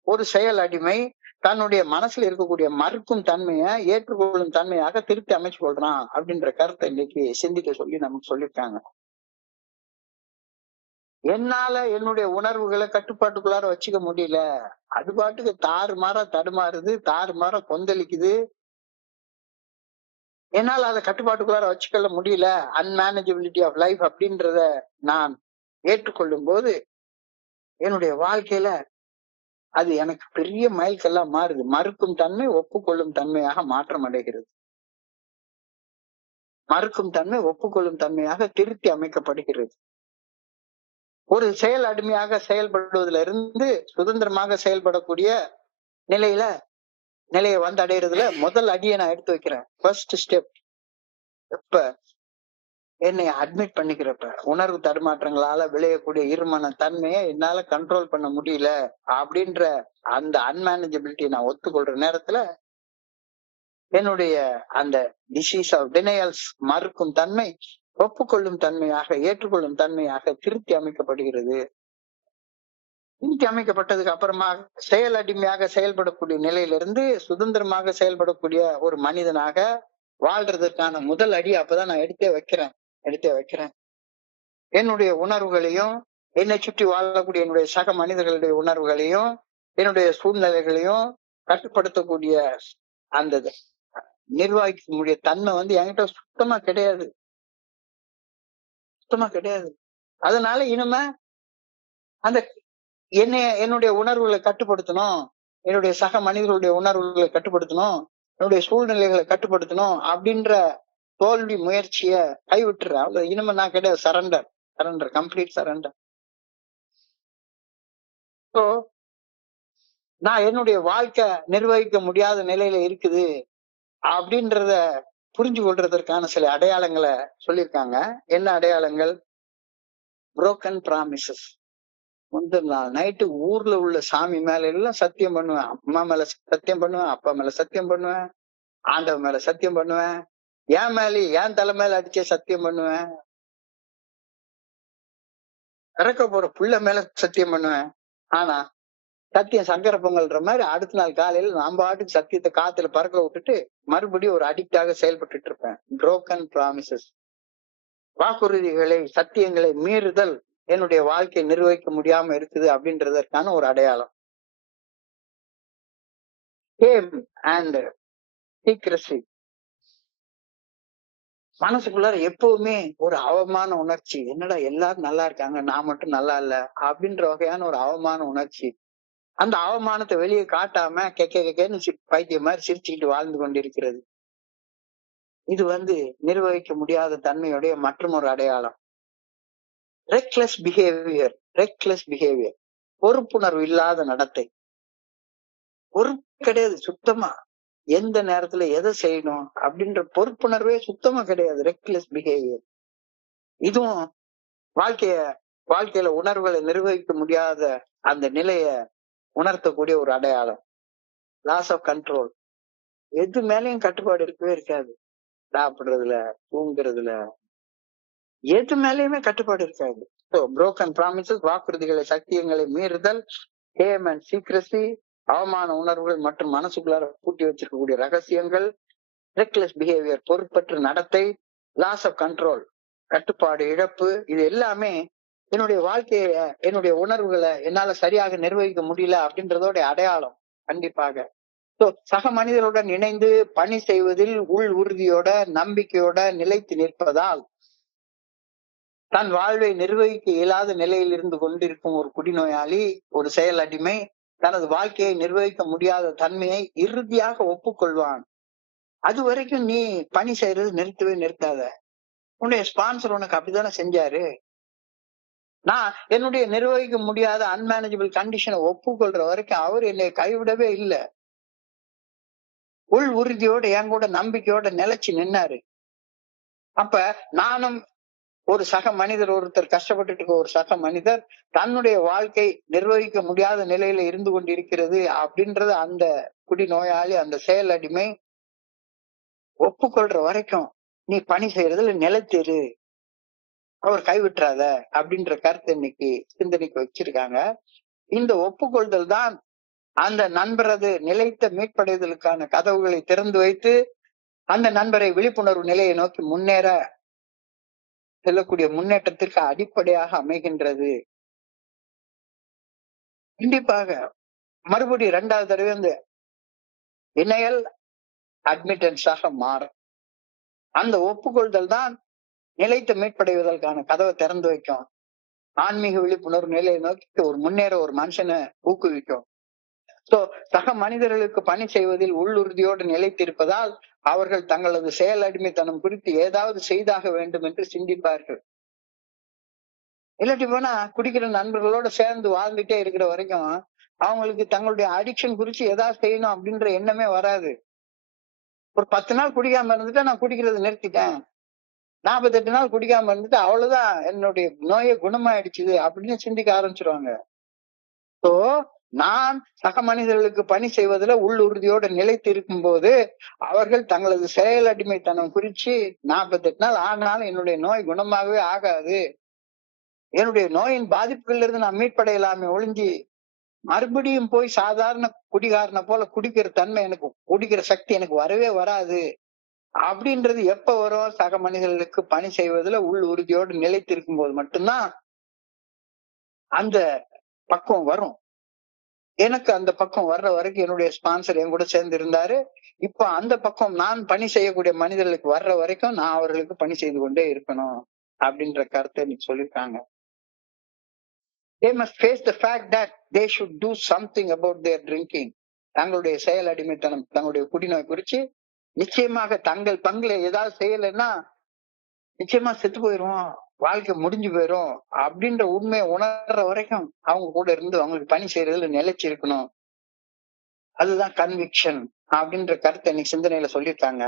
ஒரு செயல் அடிமை தன்னுடைய மனசுல இருக்கக்கூடிய மறுக்கும் தன்மையை ஏற்றுக்கொள்ளும் தன்மையாக திருத்தி அமைச்சு கொள்றான் அப்படின்ற கருத்தை இன்னைக்கு சிந்திக்க சொல்லி நமக்கு சொல்லியிருக்காங்க. என்னால என்னுடைய உணர்வுகளை கட்டுப்பாட்டுக்குள்ளார வச்சுக்க முடியல, அது பாட்டுக்கு தாறுமாறா தடுமாறுது, தாறுமாறா கொந்தளிக்குது, என்னால அதை கட்டுப்பாட்டுக்குள்ளார வச்சுக்கொள்ள முடியல, அன்மேனேஜபிலிட்டி ஆஃப் லைஃப் அப்படின்றத நான் ஏற்றுக்கொள்ளும் போது என்னுடைய வாழ்க்கையில அது எனக்கு பெரிய மைல்கல்லாம் மாறுது. மறுக்கும் தன்மை ஒப்புக்கொள்ளும் தன்மையாக மாற்றம் அடைகிறது. மறுக்கும் தன்மை ஒப்புக்கொள்ளும் தன்மையாக திருத்தி அமைக்கப்படுகிறது. ஒரு செயல் அடிமையாக செயல்படுவதில இருந்து சுதந்திரமாக செயல்படக்கூடிய நிலையை வந்து அடையிறதுல முதல் அடியை நான் எடுத்து வைக்கிறேன். ஃபர்ஸ்ட் ஸ்டெப் எப்ப என்னை அட்மிட் பண்ணிக்கிறப்ப, உணர்வு தடுமாற்றங்களால விளையக்கூடிய இருமன தன்மையை என்னால கண்ட்ரோல் பண்ண முடியல அப்படின்ற அந்த அன்மேனேஜபிலிட்டி நான் ஒத்துக்கொள்ற நேரத்துல என்னுடைய அந்த டிசீஸ் ஆஃப் டினையல்ஸ், மறுக்கும் தன்மை ஒப்புக்கொள்ளும் தன்மையாக, ஏற்றுக்கொள்ளும் தன்மையாக திருத்தி அமைக்கப்படுகிறது. திருத்தி அமைக்கப்பட்டதுக்கு அப்புறமா செயல் அடிமையாக செயல்படக்கூடிய நிலையிலிருந்து சுதந்திரமாக செயல்படக்கூடிய ஒரு மனிதனாக வாழ்றதுக்கான முதல் அடி அப்பதான் நான் எடுத்தே வைக்கிறேன். என்னுடைய உணர்வுகளையும், என்னை சுற்றி வாழக்கூடிய என்னுடைய சக மனிதர்களுடைய உணர்வுகளையும், என்னுடைய சூழ்நிலைகளையும் கட்டுப்படுத்தக்கூடிய அந்த நிர்வகிக்க முடிய தன்மை வந்து என்கிட்ட சுத்தமா கிடையாது. அதனால இனிமே அந்த என்னுடைய உணர்வுகளை கட்டுப்படுத்தணும், என்னுடைய சக மனிதர்களுடைய உணர்வுகளை கட்டுப்படுத்தணும், என்னுடைய சூழ்நிலைகளை கட்டுப்படுத்தணும் அப்படின்ற தோல்வி முயற்சிய கைவிட்டுறேன். அவ்வளவு இனிமே நான் கிடையாது. Surrender, complete surrender. ஸோ நான் என்னுடைய வாழ்க்கை நிர்வகிக்க முடியாத நிலையில இருக்குது அப்படின்றத புரிஞ்சு கொள்றதற்கான சில அடையாளங்களை சொல்லியிருக்காங்க. என்ன அடையாளங்கள்? Broken promises. முந்தின நாள் நைட்டு ஊர்ல உள்ள சாமி மேல எல்லாம் சத்தியம் பண்ணுவேன். அம்மா மேல சத்தியம் பண்ணுவேன், அப்பா மேல சத்தியம் பண்ணுவேன், ஆண்டவன் மேல சத்தியம் பண்ணுவேன், என் தலை மேல அடிச்சே சத்தியம் பண்ணுவேன், இறக்க போற புள்ள மேல சத்தியம் பண்ணுவேன். ஆனா சத்தியம் சங்கர பொங்கல்ன்ற மாதிரி அடுத்த நாள் காலையில நான் பாட்டுக்கு சத்தியத்தை காத்துல பறக்க விட்டுட்டு மறுபடியும் ஒரு அடிக்டாக செயல்பட்டு இருப்பேன். Broken promises. வாக்குறுதிகளை, சத்தியங்களை மீறுதல் என்னுடைய வாழ்க்கையை நிர்வகிக்க முடியாம இருக்குது அப்படின்றதற்கான ஒரு அடையாளம். Shame and secrecy. மனசுக்குள்ளார எப்பவுமே ஒரு அவமான உணர்ச்சி. என்னடா எல்லாரும் நல்லா இருக்காங்க, நான் மட்டும் நல்லா இல்ல அப்படின்ற வகையான ஒரு அவமான உணர்ச்சி. அந்த அவமானத்தை வெளியே காட்டாம கெக்கேன்னு பைத்தியம் மாதிரி சிரிச்சுக்கிட்டு வாழ்ந்து கொண்டிருக்கிறது. இது வந்து நிர்வகிக்க முடியாத தன்மையுடைய மற்றும் ஒரு அடையாளம். Reckless behaviour. பொறுப்புணர்வு இல்லாத நடத்தை. பொறுப்பு கிடையாது சுத்தமா. எந்த நேரத்துல எதை செய்யணும் அப்படின்ற பொறுப்புணர்வே சுத்தமா கிடையாது. Reckless behaviour. இதுவும் வாழ்க்கையில உணர்வுகளை நிர்வகிக்க முடியாத அந்த நிலைய உணர்த்தக்கூடிய ஒரு அடையாளம். Loss of control. எது மேலேயும் கட்டுப்பாடு இருக்கவே இருக்காது. சாப்பிடுறதுல, தூங்குறதுல, எது மேலேயுமே கட்டுப்பாடு இருக்காது. புரோக்கன் ப்ராமிசஸ், வாக்குறுதிகளை, சத்தியங்களை மீறுதல், shame and secrecy, அவமான உணர்வுகள் மற்றும் மனசுக்குள்ளார பூட்டி வச்சிருக்கக்கூடிய ரகசியங்கள், ரெக்லெஸ் பிஹேவியர், பொறுப்பற்ற நடத்தை, லாஸ் ஆஃப் கண்ட்ரோல், கட்டுப்பாடு இழப்பு. இது எல்லாமே என்னுடைய வாழ்க்கைய, என்னுடைய உணர்வுகளை என்னால சரியாக நிர்வகிக்க முடியல அப்படின்றதோட அடையாளம். கண்டிப்பாக சக மனிதர்களுடன் இணைந்து பணி செய்வதில் உள் உறுதியோட நம்பிக்கையோட நிலைத்து நிற்பதால் தன் வாழ்வை நிர்வகிக்க இயலாத நிலையில் இருந்து கொண்டிருக்கும் ஒரு குடிநோயாளி, ஒரு செயல் அடிமை தனது வாழ்க்கையை நிர்வகிக்க முடியாத தன்மையை இறுதியாக ஒப்புக்கொள்வான். அது வரைக்கும் நீ பணி செய்யறது நிறுத்தவே நிறுத்தாத. உன்னுடைய ஸ்பான்சர் உனக்கு அப்படித்தானே செஞ்சாரு. நான் என்னுடைய நிர்வகிக்க முடியாத அன்மேனேஜபிள் கண்டிஷனை ஒப்புக்கொள்ற வரைக்கும் அவர் என்னை கைவிடவே இல்லை. உள் உறுதியோட என் கூட நம்பிக்கையோட நிலைச்சு நின்னாரு. அப்ப நானும் ஒரு சக மனிதர், ஒருத்தர் கஷ்டப்பட்டுட்டு இருக்க ஒரு சக மனிதர் தன்னுடைய வாழ்க்கை நிர்வகிக்க முடியாத நிலையில இருந்து கொண்டிருக்கிறது அப்படின்றது அந்த குடிநோயாளி, அந்த செயல் அடிமை ஒப்புக்கொள்ற வரைக்கும் நீ பணி செய்யறதுல நிலைத்திரு, அவர் கைவிட்டுறாத அப்படின்ற கருத்தை இன்னைக்கு சிந்தனைக்கு வச்சிருக்காங்க. இந்த ஒப்புக்கொள்தல் தான் அந்த நண்பரது நிலைத்த மீட்படைதலுக்கான கதவுகளை திறந்து வைத்து அந்த நண்பரை விழிப்புணர்வு நிலையை நோக்கி முன்னேற செல்லக்கூடிய முன்னேற்றத்திற்கு அடிப்படையாக அமைகின்றது. கண்டிப்பாக மறுபடியும் 2வது தடவை இந்த இணையல் அட்மிட்டன்ஸாக மாறும். அந்த ஒப்புக்கொள்தல் தான் நிலைத்து மீட்படைவதற்கான கதவை திறந்து வைக்கும். ஆன்மீக விழிப்புணர்வு நிலையை நோக்கி ஒரு முன்னேற ஒரு மனுஷனை ஊக்குவிக்கும். சக மனிதர்களுக்கு பணி செய்வதில் உள்ளுறுதியோடு நிலைத்திருப்பதால் அவர்கள் தங்களது செயல் அடிமைத்தனம் குறித்து ஏதாவது செய்தாக வேண்டும் என்று சிந்திப்பார்கள். இல்லாட்டி போனா குடிக்கிற நண்பர்களோட சேர்ந்து வாழ்ந்துட்டே இருக்கிற வரைக்கும் அவங்களுக்கு தங்களுடைய அடிக்ஷன் குறிச்சு ஏதாவது செய்யணும் அப்படின்ற எண்ணமே வராது. ஒரு 10 நாள் குடிக்காம இருந்துட்டு நான் குடிக்கிறத நிறுத்திட்டேன், 48 நாள் குடிக்காம இருந்துட்டு அவ்வளவுதான் என்னுடைய நோயை குணமாயிடுச்சு அப்படின்னு சிந்திக்க ஆரம்பிச்சிருவாங்க. நான் சக மனிதர்களுக்கு பணி செய்வதில் உள்ளுறுதியோட நிலைத்து இருக்கும் போது அவர்கள் தங்களது செயல் அடிமைத்தனம் குறிச்சு 48 நாள் ஆனாலும் என்னுடைய நோய் குணமாகவே ஆகாது, என்னுடைய நோயின் பாதிப்புகள்ல இருந்து நான் மீட்படையலாமே ஒழிஞ்சு மறுபடியும் போய் சாதாரண குடிகாரனை போல குடிக்கிற தன்மை எனக்கு, குடிக்கிற சக்தி எனக்கு வரவே வராது அப்படின்றது எப்ப வரும்? சக மனிதர்களுக்கு பணி செய்வதில் உள் உறுதியோடு நிலைத்திருக்கும் போது மட்டும்தான் அந்த பக்குவம் வரும். எனக்கு அந்த பக்கம் வர்ற வரைக்கும் என்னுடைய ஸ்பான்சர் என் கூட சேர்ந்து இருந்தாரு. இப்ப அந்த பக்கம் நான் பணி செய்யக்கூடிய மனிதர்களுக்கு வர்ற வரைக்கும் நான் அவர்களுக்கு பணி செய்து கொண்டே இருக்கணும் அப்படின்ற கருத்தை இன்னைக்கு சொல்லியிருக்காங்க. They must face the fact that they should do something about their drinking. தங்களுடைய செயல் அடிமைத்தனம், தங்களுடைய குடிநோய் குறிச்சு நிச்சயமாக தங்கள் பங்குல ஏதாவது செய்யலைன்னா நிச்சயமா செத்து போயிரும், வாழ்க்கை முடிஞ்சு போயிரும் அப்படின்ற உண்மையை உணர்ற வரைக்கும் அவங்க கூட இருந்து அவங்களுக்கு பணி செய்யறதுல நிலைச்சு இருக்கணும். அதுதான் கன்விக்ஷன் அப்படின்ற கருத்தை இன்னைக்கு சிந்தனையில சொல்லியிருக்காங்க.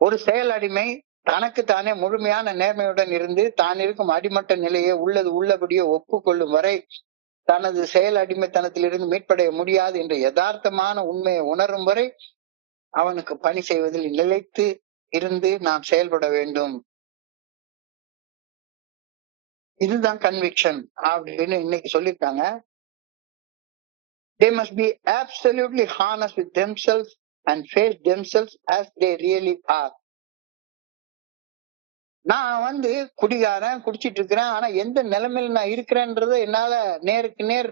ஒரு செயல் அடிமை தனக்கு தானே முழுமையான நேர்மையுடன் இருந்து தான் இருக்கும் அடிமட்ட நிலையை உள்ளது உள்ளபடியே ஒப்புக்கொள்ளும் வரை தனது செயல் அடிமைத்தனத்திலிருந்து மீட்படைய முடியாது என்ற யதார்த்தமான உண்மையை உணரும் வரை அவனுக்கு பணி செய்வதில் நிலைத்து இருந்து நாம் செயல்பட வேண்டும். இதுதான் கன்விக்ஷன் அப்படின்னு இன்னைக்கு சொல்லியிருக்காங்க. They must be absolutely honest with themselves and face themselves as they really are. நான் குடிகாரன், குடிச்சிட்டு இருக்கிறேன், ஆனா எந்த நிலைமையில நான் இருக்கிறேன்றத என்னால நேருக்கு நேர்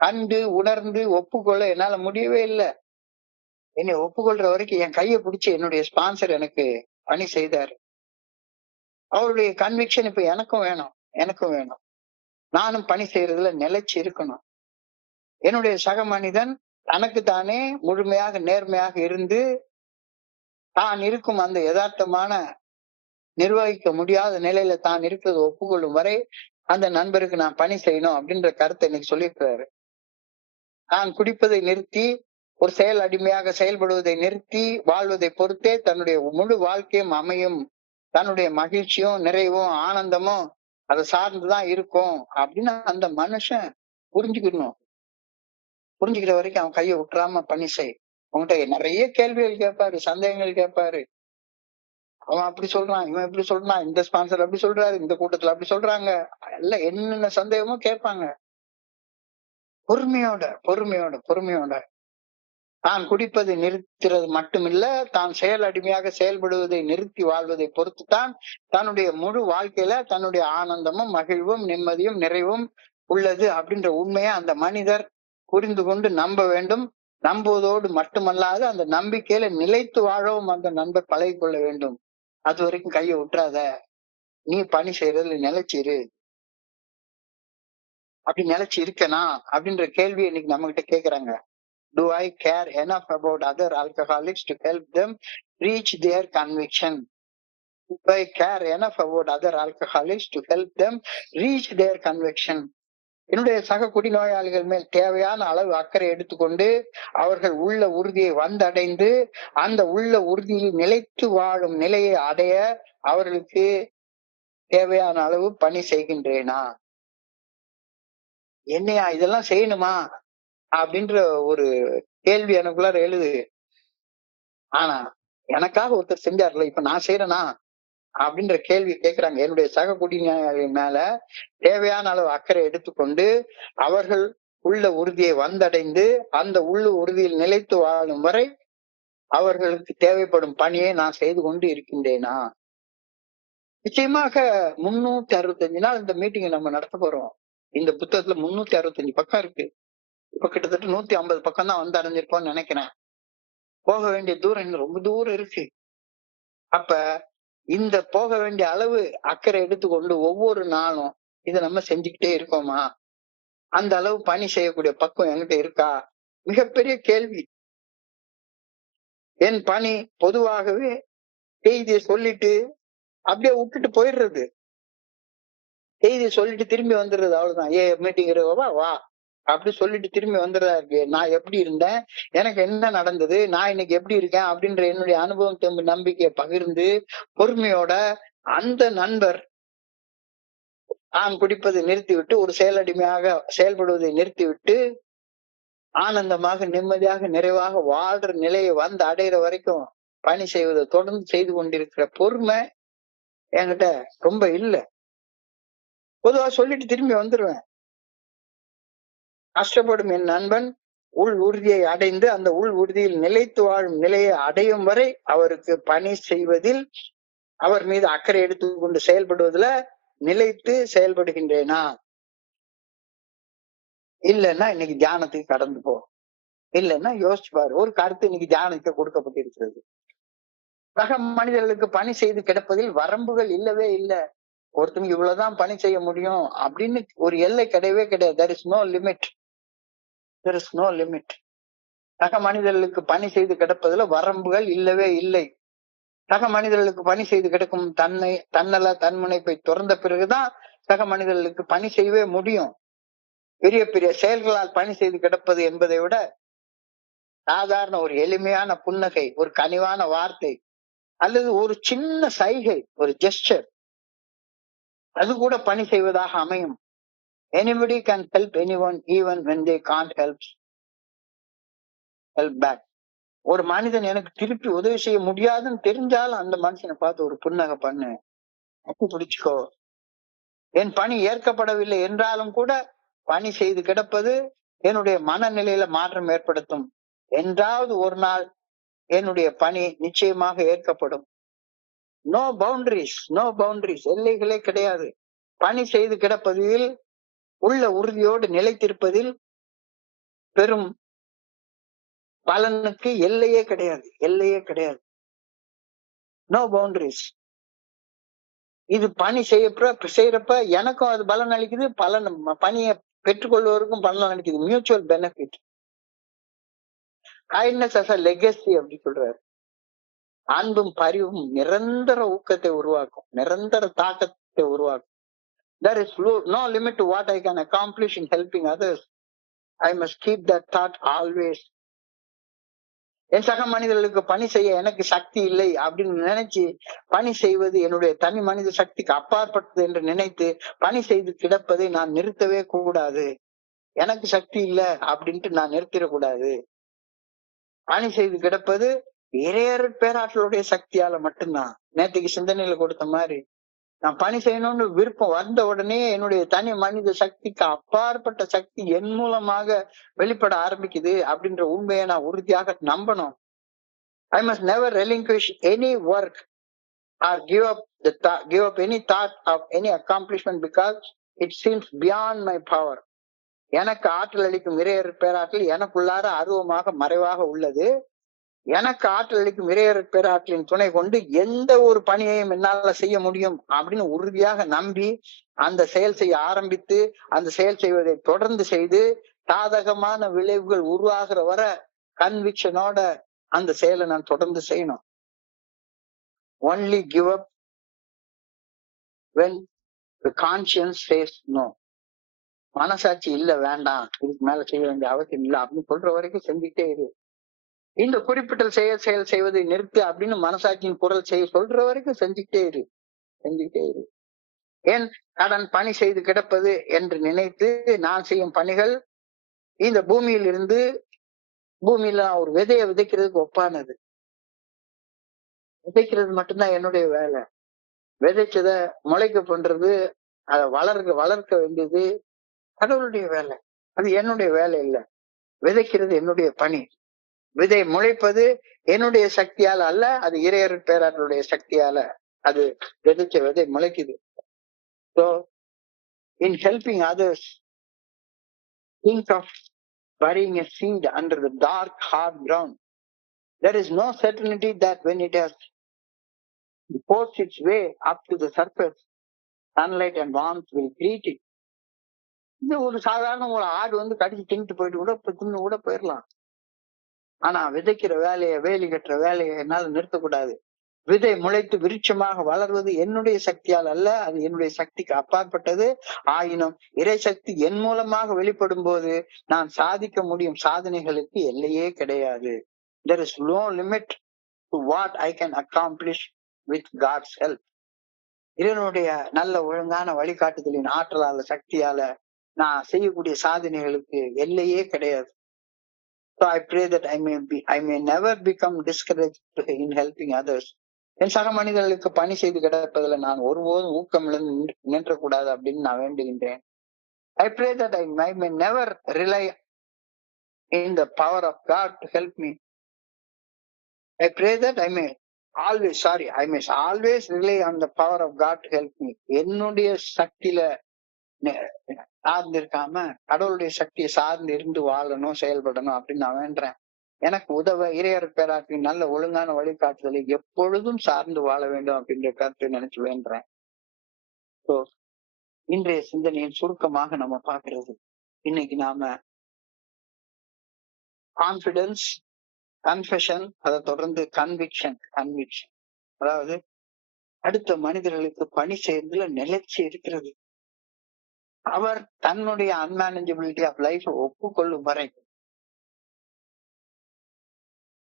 கண்டு உணர்ந்து ஒப்புக்கொள்ள என்னால முடியவே இல்லை. என்னை ஒப்புக்கொள்ற வரைக்கும் என் கையை பிடிச்சி என்னுடைய ஸ்பான்சர் எனக்கு பணி செய்தார். அவருடைய கன்விக்ஷன் இப்ப எனக்கும் வேணும். நானும் பணி செய்யறதுல நிலைச்சு இருக்கணும். என்னுடைய சக மனிதன் தனக்கு தானே முழுமையாக நேர்மையாக இருந்து தான் இருக்கும் அந்த யதார்த்தமான நிர்வகிக்க முடியாத நிலையில தான் இருக்கிறது ஒப்புக்கொள்ளும் வரை அந்த நண்பருக்கு நான் பணி செய்யணும் அப்படின்ற கருத்தை இன்னைக்கு சொல்லியிருக்கிறாரு. நான் குடிப்பதை நிறுத்தி ஒரு செயல் அடிமையாக செயல்படுவதை நிறுத்தி வாழ்வதை பொறுத்தே தன்னுடைய முழு வாழ்க்கையும் அமையும், தன்னுடைய மகிழ்ச்சியும் நிறைவும் ஆனந்தமும் அதை சார்ந்துதான் இருக்கும் அப்படின்னு அந்த மனுஷன் புரிஞ்சுக்கணும். புரிஞ்சுக்கிற வரைக்கும் அவன் கையை விட்டுறாம பணி செய். அவன்கிட்ட நிறைய கேள்விகள் கேட்பாரு, சந்தேகங்கள் கேட்பாரு. அவன் அப்படி சொல்றான், இவன் எப்படி சொல்றான், இந்த ஸ்பான்சர் அப்படி சொல்றாரு, இந்த கூட்டத்துல அப்படி சொல்றாங்க, எல்லாம் என்னென்ன சந்தேகமோ கேட்பாங்க. பொறுமையோட தான் குடிப்பதை நிறுத்துறது மட்டுமில்ல, தான் செயல் அடிமையாக செயல்படுவதை நிறுத்தி வாழ்வதை பொறுத்துத்தான் தன்னுடைய முழு வாழ்க்கையில தன்னுடைய ஆனந்தமும் மகிழ்வும் நிம்மதியும் நிறைவும் உள்ளது அப்படின்ற உண்மையை அந்த மனிதர் புரிந்து கொண்டு நம்ப வேண்டும். நம்புவதோடு மட்டுமல்லாது அந்த நம்பிக்கையில நிலைத்து வாழவும் அந்த நண்பர் பழகி கொள்ள வேண்டும். அது வரைக்கும் கையை விட்டுறாத, நீ பணி செய்யறதுல நிலைச்சிரு. அப்படி நிலைச்சு இருக்கனா அப்படின்ற கேள்வி இன்னைக்கு நம்ம கிட்ட கேக்குறாங்க. Do I care enough about other alcoholics to help them reach their conviction? Do I care enough about other alcoholics to help them reach their conviction? என்னுடைய சக குடிநோயாளிகள் மேல் தேவையான அளவு அக்கறை எடுத்துக்கொண்டு அவர்கள் உள்ள உறுதியை வந்தடைந்து அந்த உள்ள உறுதியில் நிலைத்து வாழும் நிலையை அடைய அவர்களுக்கு தேவையான அளவு பணி செய்கின்றேனா? என்னையா இதெல்லாம் செய்யணுமா அப்படின்ற ஒரு கேள்வி எனக்குள்ளார எழுது. ஆனா எனக்காக ஒருத்தர் செஞ்சார்ல, இப்ப நான் செய்யறேனா அப்படின்ற கேள்வி கேட்கிறாங்க. என்னுடைய சக குடிநோயாளிகள் மேல தேவையான அளவு அக்கறை எடுத்துக்கொண்டு அவர்கள் உள்ள உறுதியை வந்தடைந்து அந்த உள்ள உறுதியில் நிலைத்து வாழும் வரை அவர்களுக்கு தேவைப்படும் பணியை நான் செய்து கொண்டு இருக்கின்றேனா? நிச்சயமாக 365 நாள் இந்த மீட்டிங்கை நம்ம நடத்த போறோம். இந்த புத்தகத்துல 365 பக்கம் இருக்கு. இப்ப கிட்டத்தட்ட 150 பக்கம் தான் வந்து அடைஞ்சிருப்போம்னு நினைக்கிறேன். போக வேண்டிய தூரம் இன்னும் ரொம்ப தூரம் இருக்கு. அப்ப இந்த போக வேண்டிய அளவு அக்கறை எடுத்துக்கொண்டு ஒவ்வொரு நாளும் இதை நம்ம செஞ்சுக்கிட்டே இருக்கோமா? அந்த அளவு பணி செய்யக்கூடிய பக்குவம் என்கிட்ட இருக்கா? மிகப்பெரிய கேள்வி. என் பணி பொதுவாகவே செய்தியை சொல்லிட்டு அப்படியே விட்டுட்டு போயிடுறது. செய்தியை சொல்லிட்டு திரும்பி வந்துடுறது, அவ்வளவுதான். மீட்டிங் இருக்கவா வா அப்படி சொல்லிட்டு திரும்பி வந்துடுறதா இருக்கு. நான் எப்படி இருந்தேன், எனக்கு என்ன நடந்தது, நான் இன்னைக்கு எப்படி இருக்கேன் அப்படின்ற என்னுடைய அனுபவம் நம்பிக்கையை பகிர்ந்து பொறுமையோட அந்த நண்பர் நான் குடிப்பதை நிறுத்திவிட்டு ஒரு செயலடிமையாக செயல்படுவதை நிறுத்திவிட்டு ஆனந்தமாக நிம்மதியாக நிறைவாக வாழ்ற நிலையை வந்து அடையிற வரைக்கும் பணி செய்வதை தொடர்ந்து செய்து கொண்டிருக்கிற பொறுமை என்கிட்ட ரொம்ப இல்லை. பொதுவா சொல்லிட்டு திரும்பி வந்துருவேன். கஷ்டப்படும் என் நண்பன் உள் உறுதியை அடைந்து அந்த உள் உறுதியில் நிலைத்து வாழும் நிலையை அடையும் வரை அவருக்கு பணி செய்வதில் அவர் மீது அக்கறை எடுத்துக்கொண்டு செயல்படுவதில் நிலைத்து செயல்படுகின்றேனா? இல்லைன்னா இன்னைக்கு தியானத்துக்கு கடந்து போ. இல்லைன்னா யோசிச்சு பாரு. ஒரு கருத்து இன்னைக்கு தியானத்துக்கு கொடுக்கப்பட்டிருக்கிறது. சக மனிதர்களுக்கு பணி செய்து கிடப்பதில் வரம்புகள் இல்லவே இல்லை. ஒருத்தங்க இவ்வளவுதான் பணி செய்ய முடியும் அப்படின்னு ஒரு எல்லை கிடையவே கிடையாது. there is no limit. there is no limit. சக மனிதர்களுக்கு பணி செய்து கிடப்பதுல வரம்புகள் இல்லவே இல்லை. சக மனிதர்களுக்கு பணி செய்து கிடக்கும் தன்னல தன்முனைப்பை துறந்த பிறகுதான் சக மனிதர்களுக்கு பணி செய்யவே முடியும். பெரிய பெரிய செயல்களால் பணி செய்து கிடப்பது என்பதை விட சாதாரண ஒரு எளிமையான புன்னகை, ஒரு கனிவான வார்த்தை அல்லது ஒரு சின்ன சைகை, ஒரு ஜெஸ்டர், அது கூட பணி செய்வதாக அமையும். Anybody can help anyone even when they can't help back. ஒரு மனிதன் எனக்கு திருப்பி உதவி செய்ய முடியாதுன்னு தெரிஞ்சாலும் அந்த மனுஷனை பார்த்து ஒரு புன்னகை பண்ணு, அப்படி பிடிச்சுக்கோ. என் பணி ஏற்கப்படவில்லை என்றாலும் கூட பணி செய்து கிடப்பது என்னுடைய மனநிலையில மாற்றம் ஏற்படுத்தும். என்றாவது ஒரு நாள் என்னுடைய பணி நிச்சயமாக ஏற்கப்படும். நோ பவுண்டரிஸ், நோ பவுண்டரிஸ், எல்லைகளே கிடையாது. பணி செய்து கிடப்பதில் உள்ள உறுதியோடு நிலைத்திருப்பதில் பெரும் பலனுக்கு எல்லையே கிடையாது, எல்லையே கிடையாது. No boundaries. இது பணி செய்யறப்ப எனக்கும் அது பலன் அளிக்குது, பணியை பெற்றுக்கொள்வதற்கும் பலன் அளிக்குது. Mutual benefit. Kindness as a legacy அப்படி சொல்றாரு. அன்பும் பரிவும் நிரந்தர ஊக்கத்தை உருவாக்கும், நிரந்தர தாக்கத்தை உருவாக்கும். There is no limit to what I can accomplish in helping others. I must keep that thought always. என் சக மனிதர்களுக்கு பணி செய்ய எனக்கு சக்தி இல்லை அப்படின்னு நினைச்சு பணி செய்வது என்னுடைய தனி மனித சக்திக்கு அப்பாற்பட்டது என்று நினைத்து பணி செய்து கிடப்பதை நான் நிறுத்தவே கூடாது. எனக்கு சக்தி இல்லை அப்படின்ட்டு நான் நிறுத்திடக்கூடாது. பணி செய்து கிடப்பது இறையர் பேராற்றலுடைய சக்தியால மட்டும்தான். நேற்றுக்கு சிந்தனையில கொடுத்த மாதிரி நான் பணி செய்யணும்னு விருப்பம் வந்த உடனே என்னுடைய தனி மனித சக்திக்கு அப்பாற்பட்ட சக்தி என் மூலமாக வெளிப்பட ஆரம்பிக்குது அப்படின்ற உண்மையை நான் உறுதியாக நம்பணும். I must never relinquish any work or give up any thought of any accomplishment because it seems beyond my power. எனக்கு ஆற்றல் அளிக்கும் இறையர் பேராற்றல் எனக்குள்ளார அருவமாக மறைவாக உள்ளது. எனக்கு ஆற்றல் அளிக்கும் இறையர் பேராற்றலின் துணை கொண்டு எந்த ஒரு பணியையும் என்னால செய்ய முடியும் அப்படின்னு உறுதியாக நம்பி அந்த செயல் செய்ய ஆரம்பித்து அந்த செயல் செய்வதை தொடர்ந்து செய்து சாதகமான விளைவுகள் உருவாகிற வர கன்விக்ஷனோட அந்த செயலை நான் தொடர்ந்து செய்யணும். Only give up when the conscience says no. மனசாட்சி இல்ல, வேண்டாம், இதுக்கு மேல செய்ய வேண்டிய அவசியம் இல்லை அப்படின்னு சொல்ற வரைக்கும் செஞ்சுட்டே இரு. இந்த குறிப்பிட்ட செயல் செய்வதை நிறுத்து அப்படின்னு மனசாட்சியின் குரல் சொல்ற வரைக்கும் செஞ்சுக்கிட்டே இரு. ஏன் கடன் பணி செய்து கிடப்பது என்று நினைத்து நான் செய்யும் பணிகள் இந்த பூமியில் இருந்து பூமியில ஒரு விதையை விதைக்கிறதுக்கு ஒப்பானது. விதைக்கிறது மட்டும்தான் என்னுடைய வேலை. விதைச்சத முளைக்க பண்றது, அதை வளர்க்க வேண்டியது கடவுளுடைய வேலை. அது என்னுடைய வேலை இல்லை. விதைக்கிறது என்னுடைய பணி. விதை முளைப்பது என்னுடைய சக்தியால அல்ல, அது இறையர் பேராற்றலுடைய சக்தியால அது விதைச்ச விதை முளைக்குது. So in helping others, think of burying a seed under the dark hard ground. There is no certainty that when it has forced its way up to the surface, sunlight and warmth will greet it. இது ஒரு சாதாரண ஒரு ஆடு வந்து கடிச்சு தின்ட்டு போயிட்டு கூட போயிடலாம். ஆனா விதைக்கிற வேலையை, வேலி கட்டுற வேலையை என்னால நிறுத்தக்கூடாது. விதை முளைத்து விருட்சமாக வளர்வது என்னுடைய சக்தியால் அல்ல, அது என்னுடைய சக்திக்கு அப்பாற்பட்டது. ஆயினும் இறை சக்தி என் மூலமாக வெளிப்படும் போது நான் சாதிக்க முடியும் சாதனைகளுக்கு எல்லையே கிடையாது. There is no limit to what I can accomplish with God's help. இறைவனுடைய நல்ல ஒழுங்கான வழிகாட்டுதலின் ஆற்றலால, சக்தியால நான் செய்யக்கூடிய சாதனைகளுக்கு எல்லையே கிடையாது. So I pray that I may never become discouraged in helping others. என் சக மனிதர்களுக்கு பணி செய்து கிடப்பதில் நான் ஒருபோதும் ஊக்கம் நின்றக்கூடாது அப்படின்னு நான் வேண்டுகின்றேன். I pray that I may never rely in the power of God to help me. I pray that I may always rely on the power of God to help me. என்னுடைய சக்தியில சார்ந்து இருக்காம கடவுளுடைய சக்தியை சார்ந்து இருந்து வாழணும், செயல்படணும் அப்படின்னு நான் வேண்டேன். எனக்கு உதவ இறையர் பேராற்றின் நல்ல ஒழுங்கான வழிகாட்டுதலை எப்பொழுதும் சார்ந்து வாழ வேண்டும் அப்படின்ற கருத்தை நினைச்சு வேண்டேன். ஸோ இன்றைய சிந்தனையின் சுருக்கமாக நம்ம பாக்குறது, இன்னைக்கு நாம கான்பிடன்ஸ், கன்ஃபெஷன், அதை தொடர்ந்து கன்விக்ஷன். அதாவது அடுத்த மனிதர்களுக்கு பணி செய்யறதுல நிலைச்சி இருக்கிறது. அவர் தன்னுடைய அன்மேனேஜபிலிட்டி ஆஃப் லைஃப் ஒப்புக்கொள்ளும் வரை,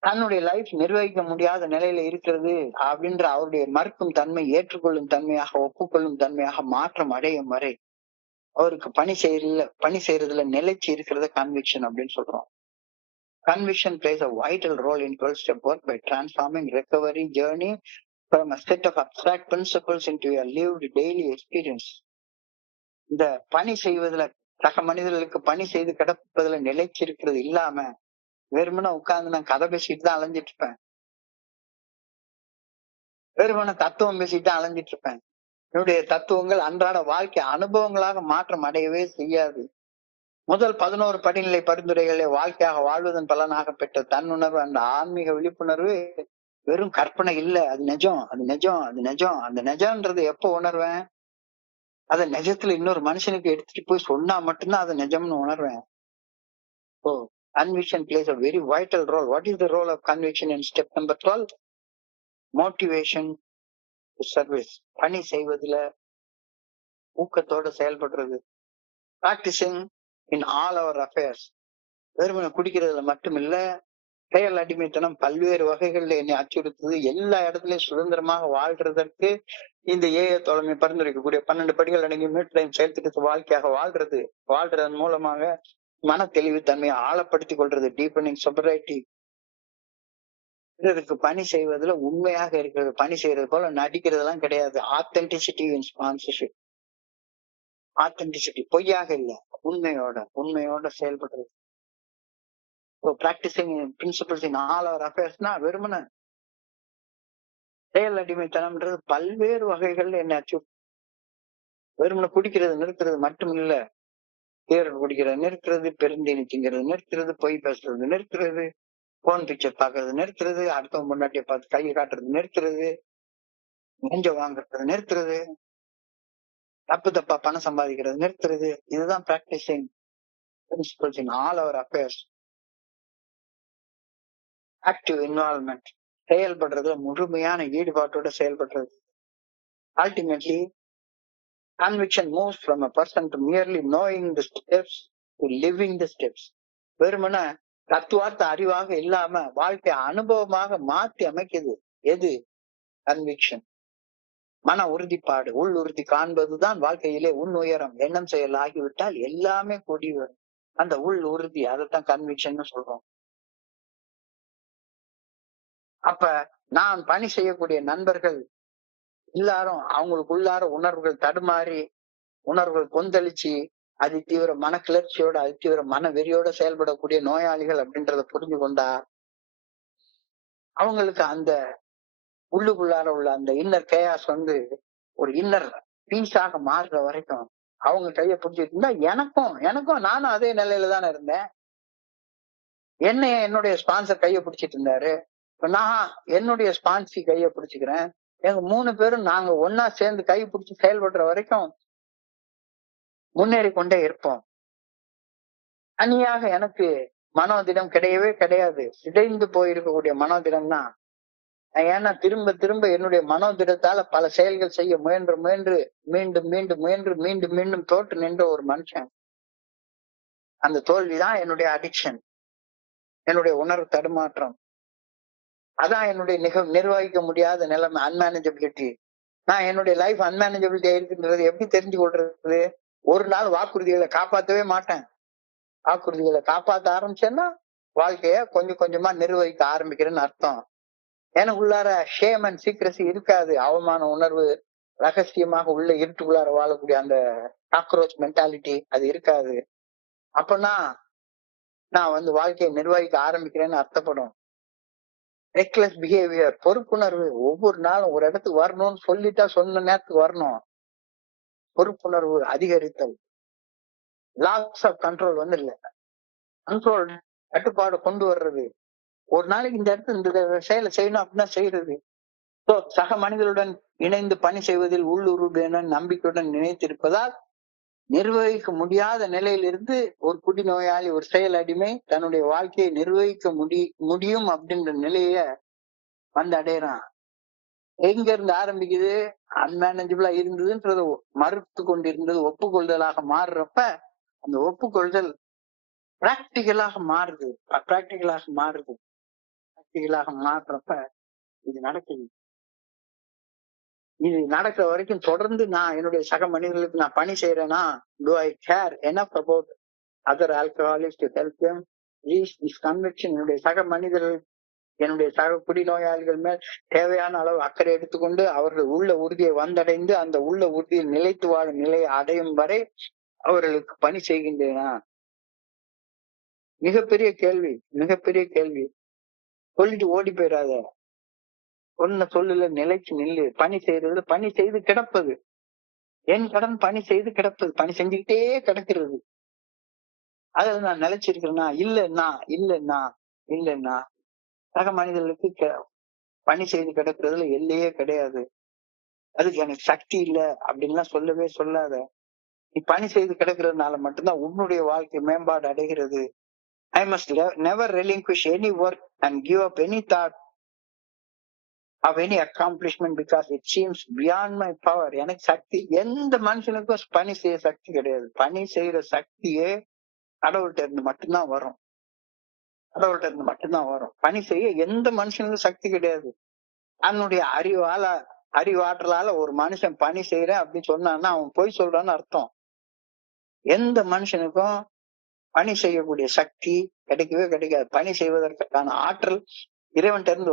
தன்னுடைய லைஃப் நிர்வகிக்க முடியாத நிலையில இருக்கிறது அப்படின்ற அவருடைய மறுக்கும் தன்மை ஏற்றுக்கொள்ளும் தன்மையாக, ஒப்புக்கொள்ளும் தன்மையாக மாற்றம் அடையும் வரை அவருக்கு பணி செய்யறதுல நிலைச்சி இருக்கிறத கன்விக்ஷன் அப்படின்னு சொல்றோம். Conviction plays a vital role in 12-step work by transforming recovery journey from a set of abstract principles into a lived daily experience. இந்த பணி செய்வதில், சக மனிதர்களுக்கு பணி செய்து கிடப்பதுல நிலைச்சி இருக்கிறது இல்லாம வெறுமனை உட்கார்ந்து நான் கதை பேசிட்டு தான் அலைஞ்சிட்டு இருப்பேன். வெறுமனை தத்துவம் பேசிட்டு தான் அலைஞ்சிட்டு இருப்பேன். என்னுடைய தத்துவங்கள் அன்றாட வாழ்க்கை அனுபவங்களாக மாற்றம் அடையவே செய்யாது. முதல் 11 படிநிலை பரிந்துரைகளை வாழ்க்கையாக வாழ்வதன் பலனாக பெற்ற தன்னுணர்வு, அந்த ஆன்மீக விழிப்புணர்வு வெறும் கற்பனை இல்லை, அது நிஜம். அந்த நிஜம்ன்றது எப்ப உணர்வேன்? அதை நிஜத்துல இன்னொரு மனுஷனுக்கு எடுத்துட்டு போய் சொன்னா மட்டும்தான் அதை நிஜம்னு உணர்வேன். So conviction plays a very vital role. What is the role of conviction in step number 12? Motivation to service. பணி செய்வதில் ஊக்கத்தோட செயல்படுறது. Practicing in all our affairs. வெறுமனை குடிக்கிறதுல மட்டும் இல்ல, செயல் அடிமைத்தனம் பல்வேறு வகைகள்ல என்னை அச்சுறுத்துது. எல்லா இடத்துலயும் சுதந்திரமாக வாழ்றதற்கு இந்த தோழமை பரிந்துரைக்கக்கூடிய 12 படிகள் அடங்கிய மீட்டைம் செயல்திட்டத்தை வாழ்க்கையாக வாழ்றதன் மூலமாக மன தெளிவு தன்மையை ஆழப்படுத்திக் கொள்றது. டீப்பனிங் சொபரைட்டி. பிறருக்கு பணி செய்வதுல உண்மையாக இருக்கிறது. பணி செய்யறது போல நடிக்கிறதெல்லாம் கிடையாது. ஆத்தென்டிசிட்டி இன் ஸ்பான்சர்ஷிப். ஆத்தென்டிசிட்டி, பொய்யாக இல்ல, உண்மையோட செயல்படுறது. பிராக்டிசிங் பிரின்சிபல்ஸ் இன் ஆல் அவர் அஃபேர்ஸ்னா வெறுமன செயல் அடிமைத்தனம்ன்றது பல்வேறு வகைகள்ல என்ன ஆச்சு. வெறுமனை குடிக்கிறது நிறுத்துறது மட்டும் இல்ல, சீரட் குடிக்கிறத நிறுத்துறது, பெருந்தீனி திங்கிறது நிறுத்துறது, பொய் பேசுறது நிறுத்துறது, போன் பிக்சர் பாக்குறது நிறுத்துறது, அடுத்தவங்க முன்னாடியே பார்த்து கையை காட்டுறது நிறுத்துறது, லஞ்சம் வாங்குறது நிறுத்துறது, தப்பு தப்பா பணம் சம்பாதிக்கிறது நிறுத்துறது. இதுதான் practicing principles in all our affairs. Active involvement, செயல்படுறதுல முழுமையான ஈடுபாட்டோட செயல்படுறது. Ultimately conviction moves from a person to merely knowing the steps to living the steps. வெறுமன தத்துவார்த்த அறிவாக இல்லாம வாழ்க்கை அனுபவமாக மாற்றி அமைக்குது. எது? கன்விக்ஷன், மன உறுதிப்பாடு, உள் உறுதி காண்பதுதான் வாழ்க்கையிலே உன் உயரம். எண்ணம் செயல் ஆகிவிட்டால் எல்லாமே கூடி வரும். அந்த உள் உறுதி, அதைத்தான் கன்விக்ஷன் சொல்றோம். அப்ப நான் பணி செய்யக்கூடிய நண்பர்கள் எல்லாரும் அவங்களுக்குள்ளார உணர்வுகள் தடுமாறி, உணர்வுகள் கொந்தளிச்சு, அதி தீவிர மன கிளர்ச்சியோட, அதி தீவிர மன வெறியோட செயல்படக்கூடிய நோயாளிகள் அப்படின்றத புரிஞ்சு கொண்டா அவங்களுக்கு அந்த உள்ளுக்குள்ளார உள்ள அந்த இன்னர் கேயாஸ் ஒரு இன்னர் பீஸாக மாறுற வரைக்கும் அவங்க கையை பிடிச்சிட்டு இருந்தா எனக்கும் நானும் அதே நிலையில தானே இருந்தேன். என்னுடைய ஸ்பான்சர் கையை பிடிச்சிட்டு இருந்தாரு, நான் என்னுடைய ஸ்பான்சி கையை பிடிச்சுக்கிறேன். எங்க 3 பேரும் நாங்க ஒன்னா சேர்ந்து கை பிடிச்சி செயல்படுற வரைக்கும் முன்னேறி கொண்டே இருப்போம். தனியாக எனக்கு மனோதிடம் கிடையவே கிடையாது. சிதைந்து போயிருக்கக்கூடிய மனோதிடம்னா, ஏன்னா திரும்ப திரும்ப என்னுடைய மனோதிடத்தால பல செயல்கள் செய்ய முயன்று மீண்டும் மீண்டும் முயன்று மீண்டும் தோற்று நின்ற ஒரு மனுஷன். அந்த தோல்விதான் என்னுடைய அடிக்ஷன், என்னுடைய உணர்வு தடுமாற்றம். அதான் என்னுடைய நிர்வகிக்க முடியாத நிலைமை, அன்மேனேஜபிலிட்டி. நான் என்னுடைய லைஃப் அன்மேனேஜபிலிட்டி இருக்குன்றது எப்படி தெரிஞ்சு கொள்றது? ஒரு நாள் வாக்குறுதிகளை காப்பாற்றவே மாட்டேன். வாக்குறுதிகளை காப்பாற்ற ஆரம்பிச்சேன்னா வாழ்க்கைய கொஞ்சம் கொஞ்சமா நிர்வகிக்க ஆரம்பிக்கிறேன்னு அர்த்தம். எனக்குள்ளார ஷேம் அண்ட் சீக்ரசி இருக்காது. அவமான உணர்வு, ரகசியமாக உள்ள இருட்டுக்குள்ளார வாழக்கூடிய அந்த காக்ரோச் மென்டாலிட்டி அது இருக்காது. அப்பனா நான் வாழ்க்கையை நிர்வகிக்க ஆரம்பிக்கிறேன்னு அர்த்தப்படும். ரெக்லெஸ் பிஹேவியர், பொறுப்புணர்வு. ஒவ்வொரு நாளும் ஒரு இடத்துக்கு வரணும்னு சொல்லிட்டா சொன்ன நேரத்துக்கு வரணும். பொறுப்புணர்வு அதிகரித்தல். லாஸ் ஆஃப் கண்ட்ரோல் இல்ல, கண்ட்ரோல் கட்டுப்பாடு கொண்டு வர்றது. ஒரு நாளைக்கு இந்த இடத்துல இந்த செயலை செய்யணும் அப்படின்னா செய்யறது. சக மனிதர்களுடன் இணைந்து பணி செய்வதில் உள்ளுறுதியுடன் நம்பிக்கையுடன் நினைத்திருப்பதால் நிர்வகிக்க முடியாத நிலையிலிருந்து ஒரு குடிநோயாளி, ஒரு செயல் அடிமை தன்னுடைய வாழ்க்கையை நிர்வகிக்க முடியும் அப்படின்ற நிலைய அடையறான். எங்க இருந்து ஆரம்பிக்குது? அன்மேனேஜபிளா இருந்ததுன்றது மறுத்து கொண்டிருந்தது ஒப்புக்கொள்தலாக மாறுறப்ப அந்த ஒப்புக்கொள்தல் பிராக்டிகலாக மாறுறப்ப இது நடக்குது. இது நடக்கிற வரைக்கும் தொடர்ந்து நான் என்னுடைய சக மனிதர்களுக்கு நான் பணி செய்யறேன்னா, do I care enough about other alcoholics to help them reach this conviction? என்னுடைய சக மனிதர்கள், என்னுடைய சக குடிநோயாளிகள் மேல் தேவையான அளவு அக்கறை எடுத்துக்கொண்டு அவர்கள் உள்ள உறுதியை வந்தடைந்து அந்த உள்ள உறுதியில் நிலைத்து வாழும் நிலையை அடையும் வரை அவர்களுக்கு பணி செய்கின்றேனா? மிகப்பெரிய கேள்வி. சொல்லிட்டு ஓடி போயிடாத. ஒன்ன சொல்லல, நிலைச்சு நில்லு. பணி செய்யறது, பணி செய்து கிடப்பது. என் கடன் பணி செய்து கிடப்பது, பணி செஞ்சுக்கிட்டே கிடக்கிறது. அதுல நான் நிலைச்சிருக்கிறேன்னா இல்லைன்னா சக மனிதர்களுக்கு பணி செய்து கிடக்குறதுல எல்லையே கிடையாது. அதுக்கு எனக்கு சக்தி இல்லை அப்படின்லாம் சொல்லவே சொல்லாத. நீ பணி செய்து கிடக்கிறதுனால மட்டும்தான் உன்னுடைய வாழ்க்கை மேம்பாடு அடைகிறது. I must never relinquish any work and give up any thought of any accomplishment because it seems beyond my power. எனக்கு சக்தி, எந்த மனுஷனுக்கும் பணி செய்ய சக்தி கிடையாது. பணி செய்யற சக்தியே கடவுள்கிட்ட இருந்து மட்டும்தான் வரும். பணி செய்ய எந்த மனுஷனுக்கும் சக்தி கிடையாது. தன்னுடைய அறிவாற்றலால ஒரு மனுஷன் பணி செய்யறேன் அப்படின்னு சொன்னான்னா அவன் போய் சொல்றான்னு அர்த்தம். எந்த மனுஷனுக்கும் பணி செய்யக்கூடிய சக்தி கிடைக்கவே கிடைக்காது. பணி செய்வதற்கான ஆற்றல் இறைவன்கிட்ட இருந்து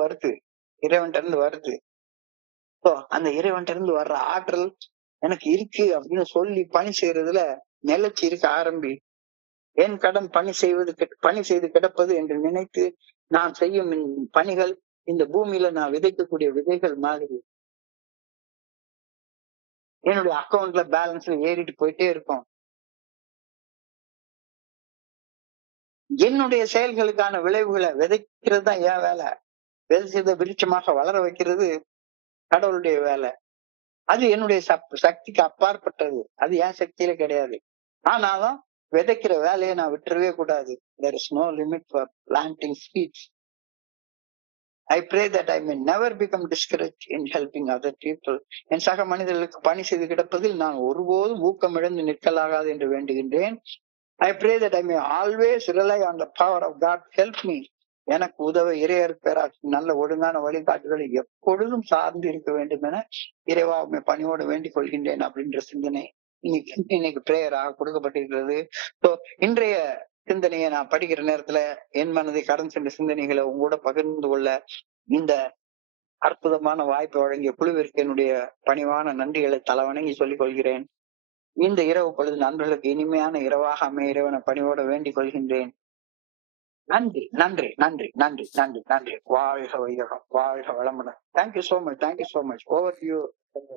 வருது. அந்த இறைவன்கிட்ட இருந்து வர்ற ஆற்றல் எனக்கு இருக்கு அப்படின்னு சொல்லி பணி செய்யறதுல நிலைச்சு இருக்க ஆரம்பி. என் கடன் பணி செய்து கிடப்பது என்று நினைத்து நான் செய்யும் பணிகள் இந்த பூமியில நான் விதைக்கக்கூடிய விதைகள் மாதிரி என்னுடைய அக்கௌண்ட்ல பேலன்ஸ்ல ஏறிட்டு போயிட்டே இருக்கும். என்னுடைய செயல்களுக்கான விளைவுகளை விதைக்கிறது தான் என் வேலை. விதைச்சதை விருட்சமாக வளர வைக்கிறது கடவுளுடைய வேலை. அது என்னுடைய சக்திக்கு அப்பாற்பட்டது. அது என் சக்தியில கிடையாது. ஆனாலும் விதைக்கிற வேலையை நான் விட்டுறவே கூடாது. There is no limit for planting seeds. I pray that I may never become discouraged in helping other people. என் சக மனிதர்களுக்கு பணி செய்து கிடப்பதில் நான் ஒருபோதும் ஊக்கமிழந்து நிற்கலாகாது என்று வேண்டுகின்றேன். I pray that I may always rely on the power of God. Help me. எனக்கு உதவ இறையர் பேராட்சி நல்ல ஒழுங்கான வழிகாட்டுகளை எப்பொழுதும் சார்ந்து இருக்க வேண்டும் என இறைவா உம்மை பணியோடு வேண்டிக் கொள்கின்றேன் அப்படின்ற சிந்தனை இன்னைக்கு பிரேயராக கொடுக்கப்பட்டிருக்கிறது. ஸோ இன்றைய சிந்தனையை நான் படிக்கிற நேரத்துல என் மனதை கடந்து சென்ற சிந்தனைகளை உங்களோட பகிர்ந்து கொள்ள இந்த அற்புதமான வாய்ப்பை வழங்கிய குழுவிற்கு என்னுடைய பணிவான நன்றிகளை தலவணங்கி சொல்லிக் கொள்கிறேன். இந்த இரவு பொழுது நண்பர்களுக்கு இனிமையான இரவாக அமைய இறைவனை பணிவோட வேண்டிக் கொள்கின்றேன். நன்றி நன்றி நன்றி நன்றி நன்றி நன்றி. வாழ்க வையகம், வாழ்க வளமுடன். Thank you so much, thank you so much. Over you.